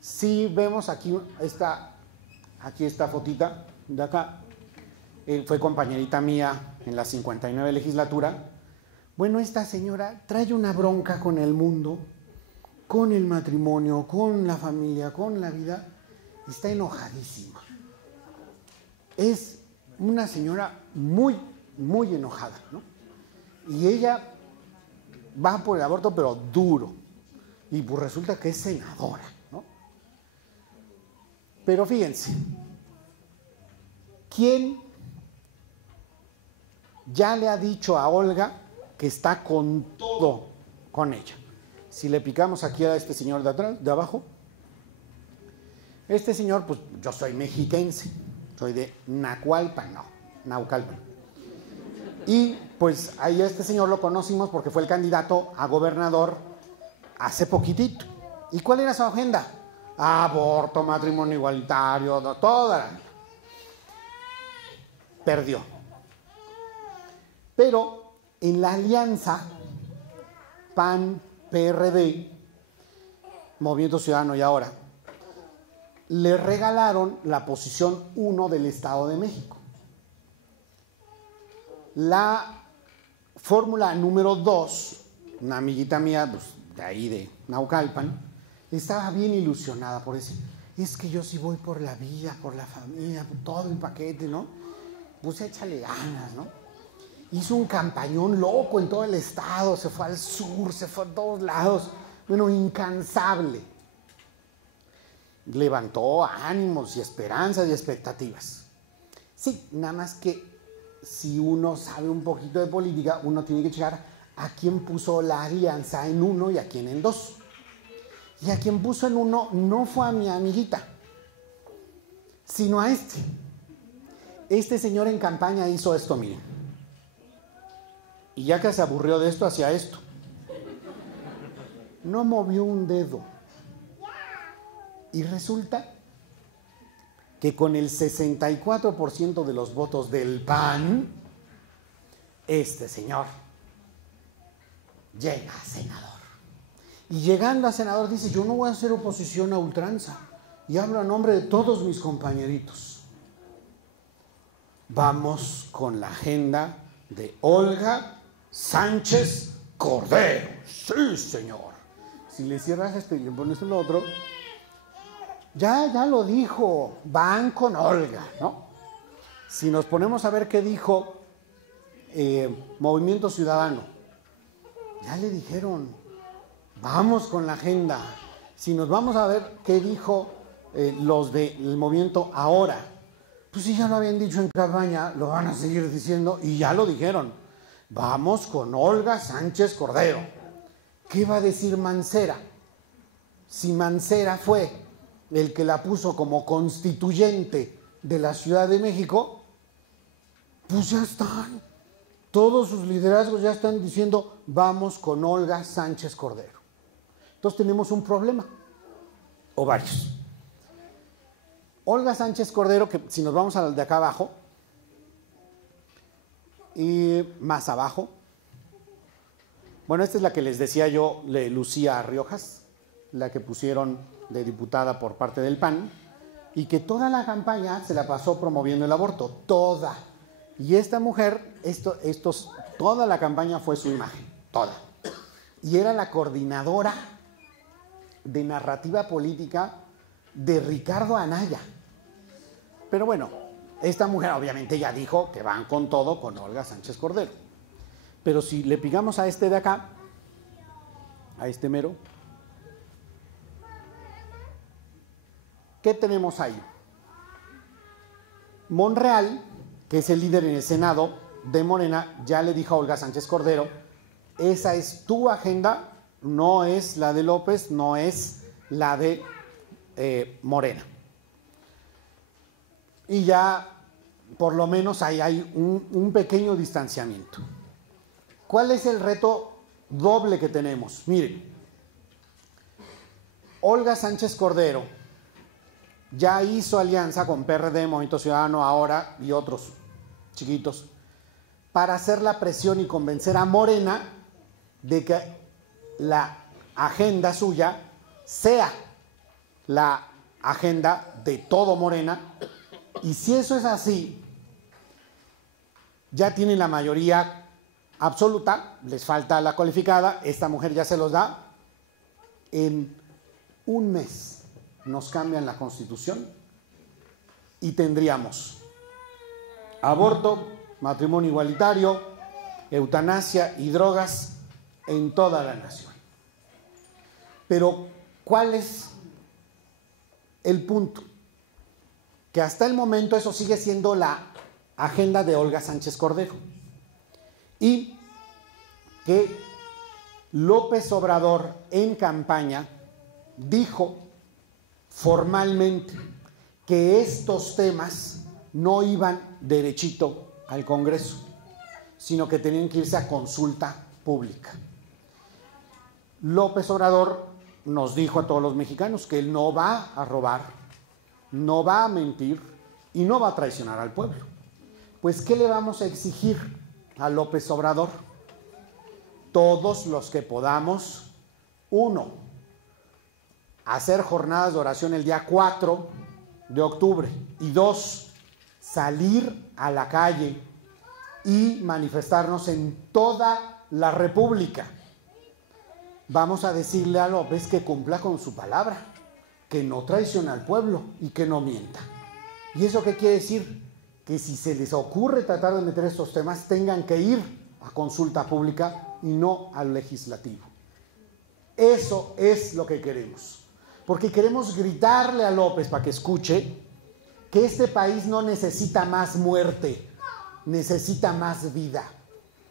Si vemos aquí esta fotita de acá, fue compañerita mía en la 59 legislatura. Bueno, esta señora trae una bronca con el mundo, con el matrimonio, con la familia, con la vida. Está enojadísima. Es una señora muy, muy enojada, ¿no? Y ella va por el aborto, pero duro. Y pues resulta que es senadora, ¿no? Pero fíjense, ¿quién ya le ha dicho a Olga que está con todo con ella? Si le picamos aquí a este señor de atrás, de abajo, este señor, pues yo soy mexiquense, soy de Naucalpan. Y pues ahí a este señor lo conocimos porque fue el candidato a gobernador hace poquitito. ¿Y cuál era su agenda? Aborto, matrimonio igualitario, toda. Perdió. Pero en la alianza PAN, PRD, Movimiento Ciudadano y ahora, le regalaron la posición 1 del Estado de México. La fórmula número 2, una amiguita mía, pues, de ahí de Naucalpan, estaba bien ilusionada por eso. Es que yo sí voy por la vida, por la familia, por todo el paquete, ¿no? Pues échale ganas, ¿no? Hizo un campañón loco en todo el estado, se fue al sur, se fue a todos lados, bueno, incansable. Levantó ánimos y esperanzas y expectativas. Sí, nada más que si uno sabe un poquito de política, uno tiene que checar a quién puso la alianza en 1 y a quién en 2. Y a quien puso en 1 no fue a mi amiguita, sino a este. Este señor en campaña hizo esto, miren. Y ya que se aburrió de esto, hacía esto. No movió un dedo. Y resulta que con el 64% de los votos del PAN, este señor llega a senador. Y llegando a senador dice, yo no voy a hacer oposición a ultranza. Y hablo a nombre de todos mis compañeritos. Vamos con la agenda de Olga Sánchez Cordero. Sí, señor. Si le cierras este y le pones el otro, ya lo dijo, van con Olga, ¿no? Si nos ponemos a ver qué dijo Movimiento Ciudadano, ya le dijeron, vamos con la agenda. Si nos vamos a ver qué dijo los del movimiento ahora, pues si ya lo habían dicho en campaña, lo van a seguir diciendo y ya lo dijeron. Vamos con Olga Sánchez Cordero. ¿Qué va a decir Mancera? Si Mancera fue el que la puso como constituyente de la Ciudad de México, pues ya están. todos sus liderazgos ya están diciendo, vamos con Olga Sánchez Cordero. Entonces tenemos un problema, o varios. Olga Sánchez Cordero, que si nos vamos al de acá abajo, y más abajo, bueno, esta es la que les decía yo, de Lucía Riojas, la que pusieron de diputada por parte del PAN, y que toda la campaña se la pasó promoviendo el aborto, toda. Y esta mujer, toda la campaña fue su imagen, toda. Y era la coordinadora de narrativa política de Ricardo Anaya. Pero bueno, esta mujer obviamente ya dijo que van con todo con Olga Sánchez Cordero. Pero si le pegamos a este de acá, a este mero, ¿qué tenemos ahí? Monreal, que es el líder en el Senado de Morena, ya le dijo a Olga Sánchez Cordero, esa es tu agenda, no es la de López, no es la de Morena. Y ya, por lo menos, ahí hay un pequeño distanciamiento. ¿Cuál es el reto doble que tenemos? Miren, Olga Sánchez Cordero ya hizo alianza con PRD, Movimiento Ciudadano, ahora y otros chiquitos, para hacer la presión y convencer a Morena de que la agenda suya sea la agenda de todo Morena. Y si eso es así, ya tienen la mayoría absoluta, les falta la cualificada, esta mujer ya se los da. En un mes nos cambian la Constitución y tendríamos aborto, matrimonio igualitario, eutanasia y drogas en toda la nación. Pero, ¿cuál es el punto? Que hasta el momento eso sigue siendo la agenda de Olga Sánchez Cordero. Y que López Obrador en campaña dijo formalmente que estos temas no iban derechito al Congreso, sino que tenían que irse a consulta pública. López Obrador nos dijo a todos los mexicanos que él no va a robar, no va a mentir y no va a traicionar al pueblo. Pues, ¿qué le vamos a exigir a López Obrador? Todos los que podamos, 1, hacer jornadas de oración el día 4 de octubre y 2, salir a la calle y manifestarnos en toda la República. Vamos a decirle a López que cumpla con su palabra, que no traicione al pueblo y que no mienta. ¿Y eso qué quiere decir? Que si se les ocurre tratar de meter estos temas, tengan que ir a consulta pública y no al legislativo. Eso es lo que queremos. Porque queremos gritarle a López para que escuche que este país no necesita más muerte, necesita más vida.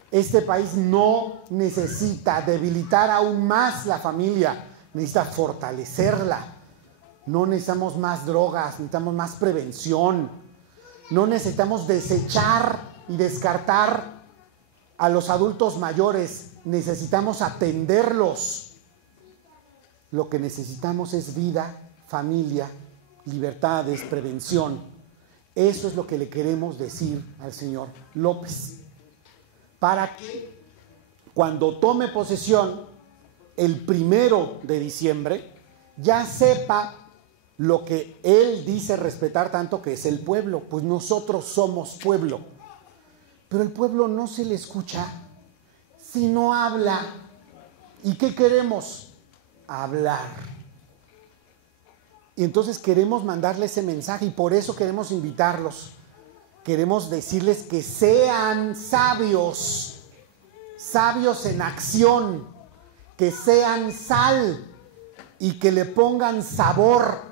Este país no necesita debilitar aún más la familia, necesita fortalecerla. No necesitamos más drogas, necesitamos más prevención. No necesitamos desechar y descartar a los adultos mayores, necesitamos atenderlos. Lo que necesitamos es vida, familia, libertades, prevención. Eso es lo que le queremos decir al señor López, para que cuando tome posesión el 1 de diciembre ya sepa lo que él dice respetar tanto, que es el pueblo. Pues nosotros somos pueblo, pero el pueblo no se le escucha si no habla. ¿Y qué queremos? Hablar. Y entonces queremos mandarle ese mensaje, y por eso queremos invitarlos. Queremos decirles que sean sabios, sabios en acción, que sean sal y que le pongan sabor.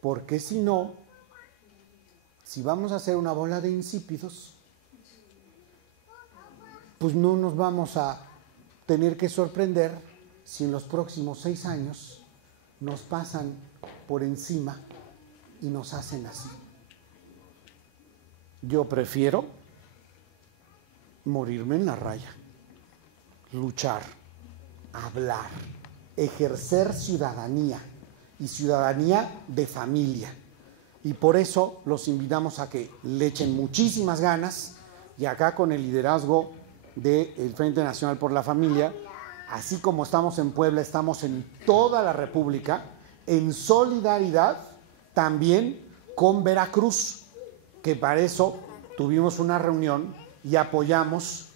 Porque si no, si vamos a hacer una bola de insípidos, pues no nos vamos a tener que sorprender si en los próximos 6 años nos pasan por encima y nos hacen así. Yo prefiero morirme en la raya, luchar, hablar, ejercer ciudadanía y ciudadanía de familia. Y por eso los invitamos a que le echen muchísimas ganas y acá con el liderazgo del Frente Nacional por la Familia, así como estamos en Puebla, estamos en toda la República, en solidaridad también con Veracruz, que para eso tuvimos una reunión y apoyamos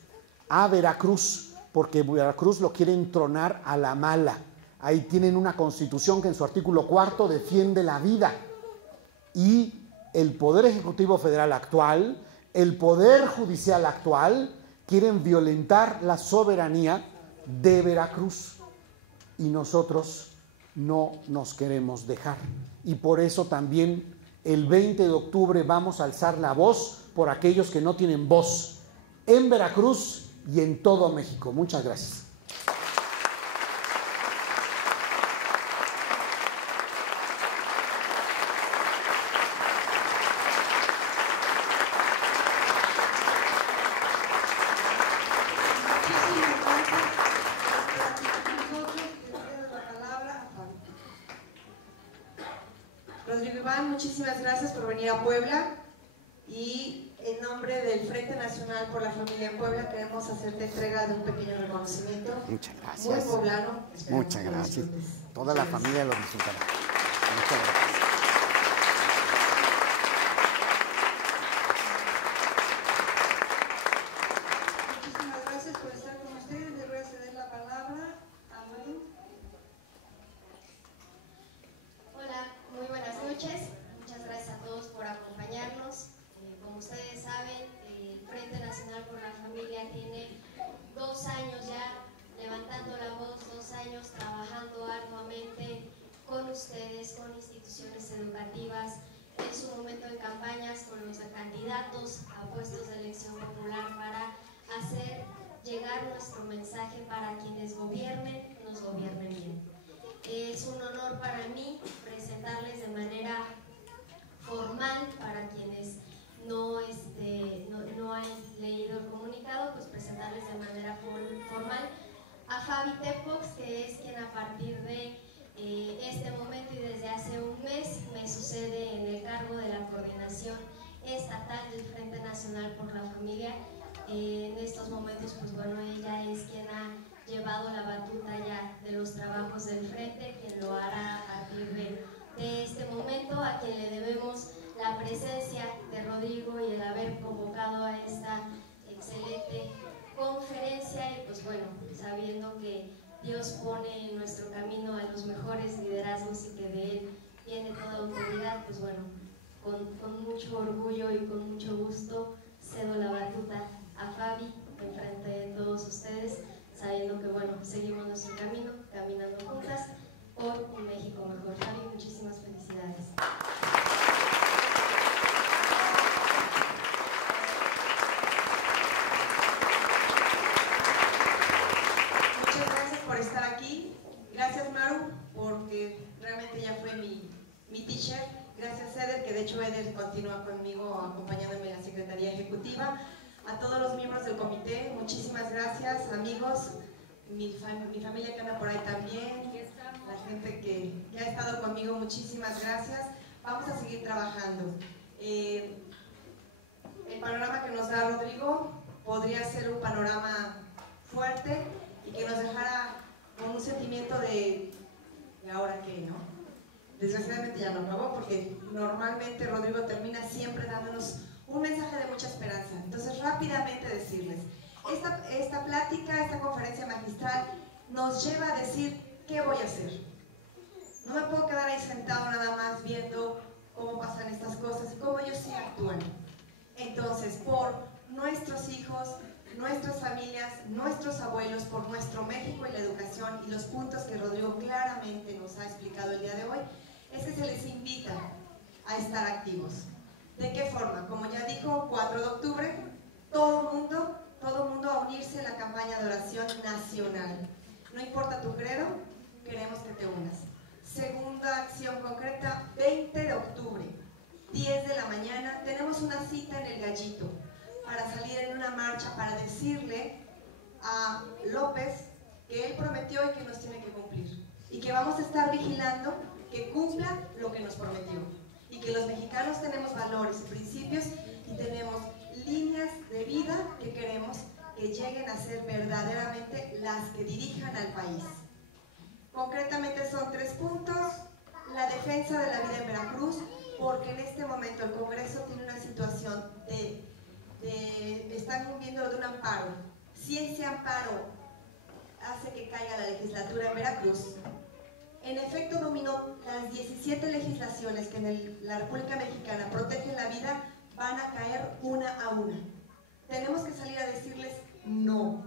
a Veracruz, porque Veracruz lo quiere entronar a la mala. Ahí tienen una constitución que en su artículo 4 defiende la vida. Y el Poder Ejecutivo Federal actual, el Poder Judicial actual, quieren violentar la soberanía de Veracruz. Y nosotros no nos queremos dejar. Y por eso también el 20 de octubre vamos a alzar la voz por aquellos que no tienen voz en Veracruz y en todo México. Muchas gracias. Rodrigo Iván, muchísimas gracias por venir a Puebla y en nombre del Frente Nacional por la Familia en Puebla queremos hacerte entrega de un pequeño reconocimiento. Muchas gracias. Muy poblano. Muchas gracias. Toda la familia lo disfrutará. Muchas gracias. Muchísimas gracias por estar con ustedes. Les voy a ceder la palabra a Maru. Hola, muy buenas noches. Muchas gracias a todos por acompañarnos. Como ustedes saben, el Frente Nacional por la Familia tiene 2 años ya levantando la voz, 2 años trabajando arduamente con ustedes, con instituciones educativas, en su momento de campañas con los candidatos a puestos de elección popular para hacer llegar nuestro mensaje para quienes gobiernen, nos gobiernen bien. Es un honor para mí presentarles de manera formal, para quienes no han leído el comunicado, pues presentarles de manera formal a Fabi Tepox, que es quien a partir de este momento y desde hace un mes me sucede en el cargo de la coordinación estatal del Frente Nacional por la Familia. En estos momentos, pues bueno, ella es quien ha llevado la batuta ya de los trabajos del Frente, quien lo hará a partir de este momento, a quien le debemos la presencia de Rodrigo y el haber convocado a esta excelente conferencia y pues bueno, sabiendo que Dios pone en nuestro camino a los mejores liderazgos y que de Él viene toda autoridad, pues bueno, con mucho orgullo y con mucho gusto cedo la batuta a Fabi en frente de todos ustedes, sabiendo que bueno, seguimos nuestro camino, caminando juntas por un México mejor. Fabi, muchísimas felicidades. Muchas gracias por estar aquí. Gracias, Maru, porque realmente ya fue mi teacher. Gracias, Eder, que de hecho Eder continúa conmigo acompañándome en la Secretaría Ejecutiva. A todos los miembros del comité, muchísimas gracias, amigos, mi familia que anda por ahí también, la gente que ha estado conmigo, muchísimas gracias. Vamos a seguir trabajando. El panorama que nos da Rodrigo podría ser un panorama fuerte y que nos dejara con un sentimiento de ahora qué, ¿no? Desgraciadamente ya no acabó, porque normalmente Rodrigo termina siempre dándonos un mensaje de mucha esperanza. Entonces, rápidamente decirles, esta plática, esta conferencia magistral nos lleva a decir qué voy a hacer. No me puedo quedar ahí sentado nada más viendo cómo pasan estas cosas y cómo ellos sí actúan. Entonces, por nuestros hijos, nuestras familias, nuestros abuelos, por nuestro México y la educación y los puntos que Rodrigo claramente nos ha explicado el día de hoy, es que se les invita a estar activos. ¿De qué forma? Como ya dijo, 4 de octubre, todo mundo a unirse a la campaña de oración nacional. No importa tu credo, queremos que te unas. Segunda acción concreta, 20 de octubre, 10 de la mañana, tenemos una cita en El Gallito para salir en una marcha para decirle a López que él prometió y que nos tiene que cumplir. Y que vamos a estar vigilando que cumpla lo que nos prometió. Y que los mexicanos tenemos valores y principios y tenemos líneas de vida que queremos que lleguen a ser verdaderamente las que dirijan al país. Concretamente son 3 puntos: la defensa de la vida en Veracruz, porque en este momento el Congreso tiene una situación están viendo de un amparo. Si ese amparo hace que caiga la legislatura en Veracruz, en efecto dominó las 17 legislaciones que en la República Mexicana protegen la vida, van a caer una a una. Tenemos que salir a decirles no,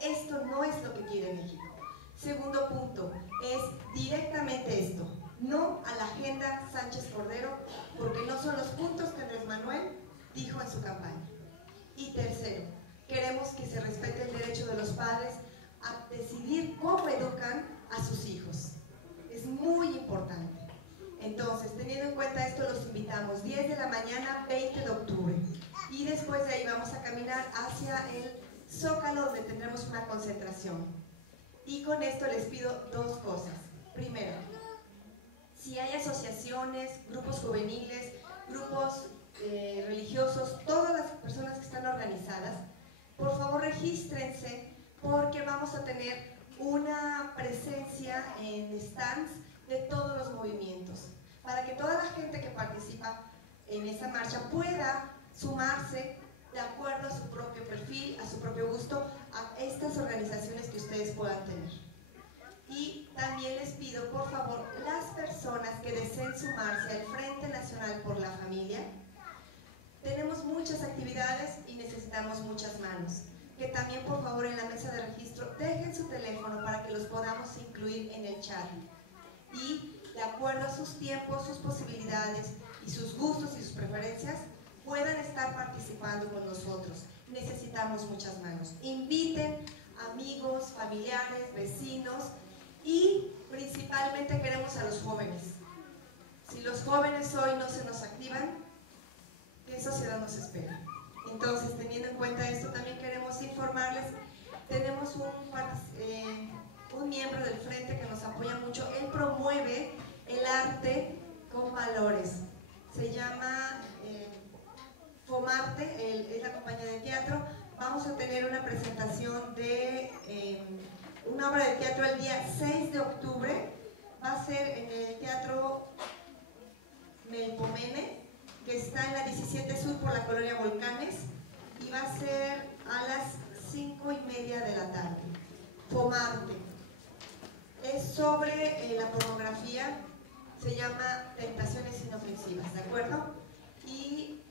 esto no es lo que quiere México. Segundo punto, es directamente esto: no a la agenda Sánchez Cordero, porque no son los puntos que Andrés Manuel dijo en su campaña. Y tercero, queremos que se respete el derecho de los padres a decidir cómo educan a sus hijos. Es muy importante. Entonces, teniendo en cuenta esto, los invitamos 10 de la mañana, 20 de octubre. Y después de ahí vamos a caminar hacia el Zócalo, donde tendremos una concentración. Y con esto les pido 2 cosas. Primero, si hay asociaciones, grupos juveniles, grupos religiosos, todas las personas que están organizadas, por favor regístrense, porque vamos a tener una presencia en stands de todos los movimientos, para que toda la gente que participa en esa marcha pueda sumarse de acuerdo a su propio perfil, a su propio gusto, a estas organizaciones que ustedes puedan tener. Y también les pido, por favor, las personas que deseen sumarse al Frente Nacional por la Familia, tenemos muchas actividades y necesitamos muchas manos. Que también, por favor, en la mesa de registro dejen su teléfono para que los podamos incluir en el chat. Y de acuerdo a sus tiempos, sus posibilidades y sus gustos y sus preferencias, puedan estar participando con nosotros. Necesitamos muchas manos. Inviten amigos, familiares, vecinos y principalmente queremos a los jóvenes. Si los jóvenes hoy no se nos activan, ¿qué sociedad nos espera? Entonces, teniendo en cuenta esto, también queremos informarles, tenemos un miembro del Frente que nos apoya mucho. Él promueve el arte con valores. Se llama Fomarte, es la compañía de teatro. Vamos a tener una presentación de una obra de teatro el día 6 de octubre. Va a ser en el Teatro Melpomene, que está en la 17 Sur por la colonia Volcanes, y va a ser a las 5:30 de la tarde. Fomarte. Es sobre la pornografía, se llama Tentaciones Inofensivas, ¿de acuerdo? Y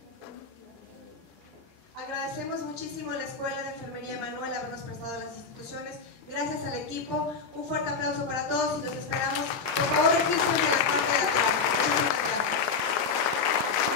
agradecemos muchísimo a la Escuela de Enfermería Emanuel habernos prestado las instituciones. Gracias al equipo, un fuerte aplauso para todos y los esperamos.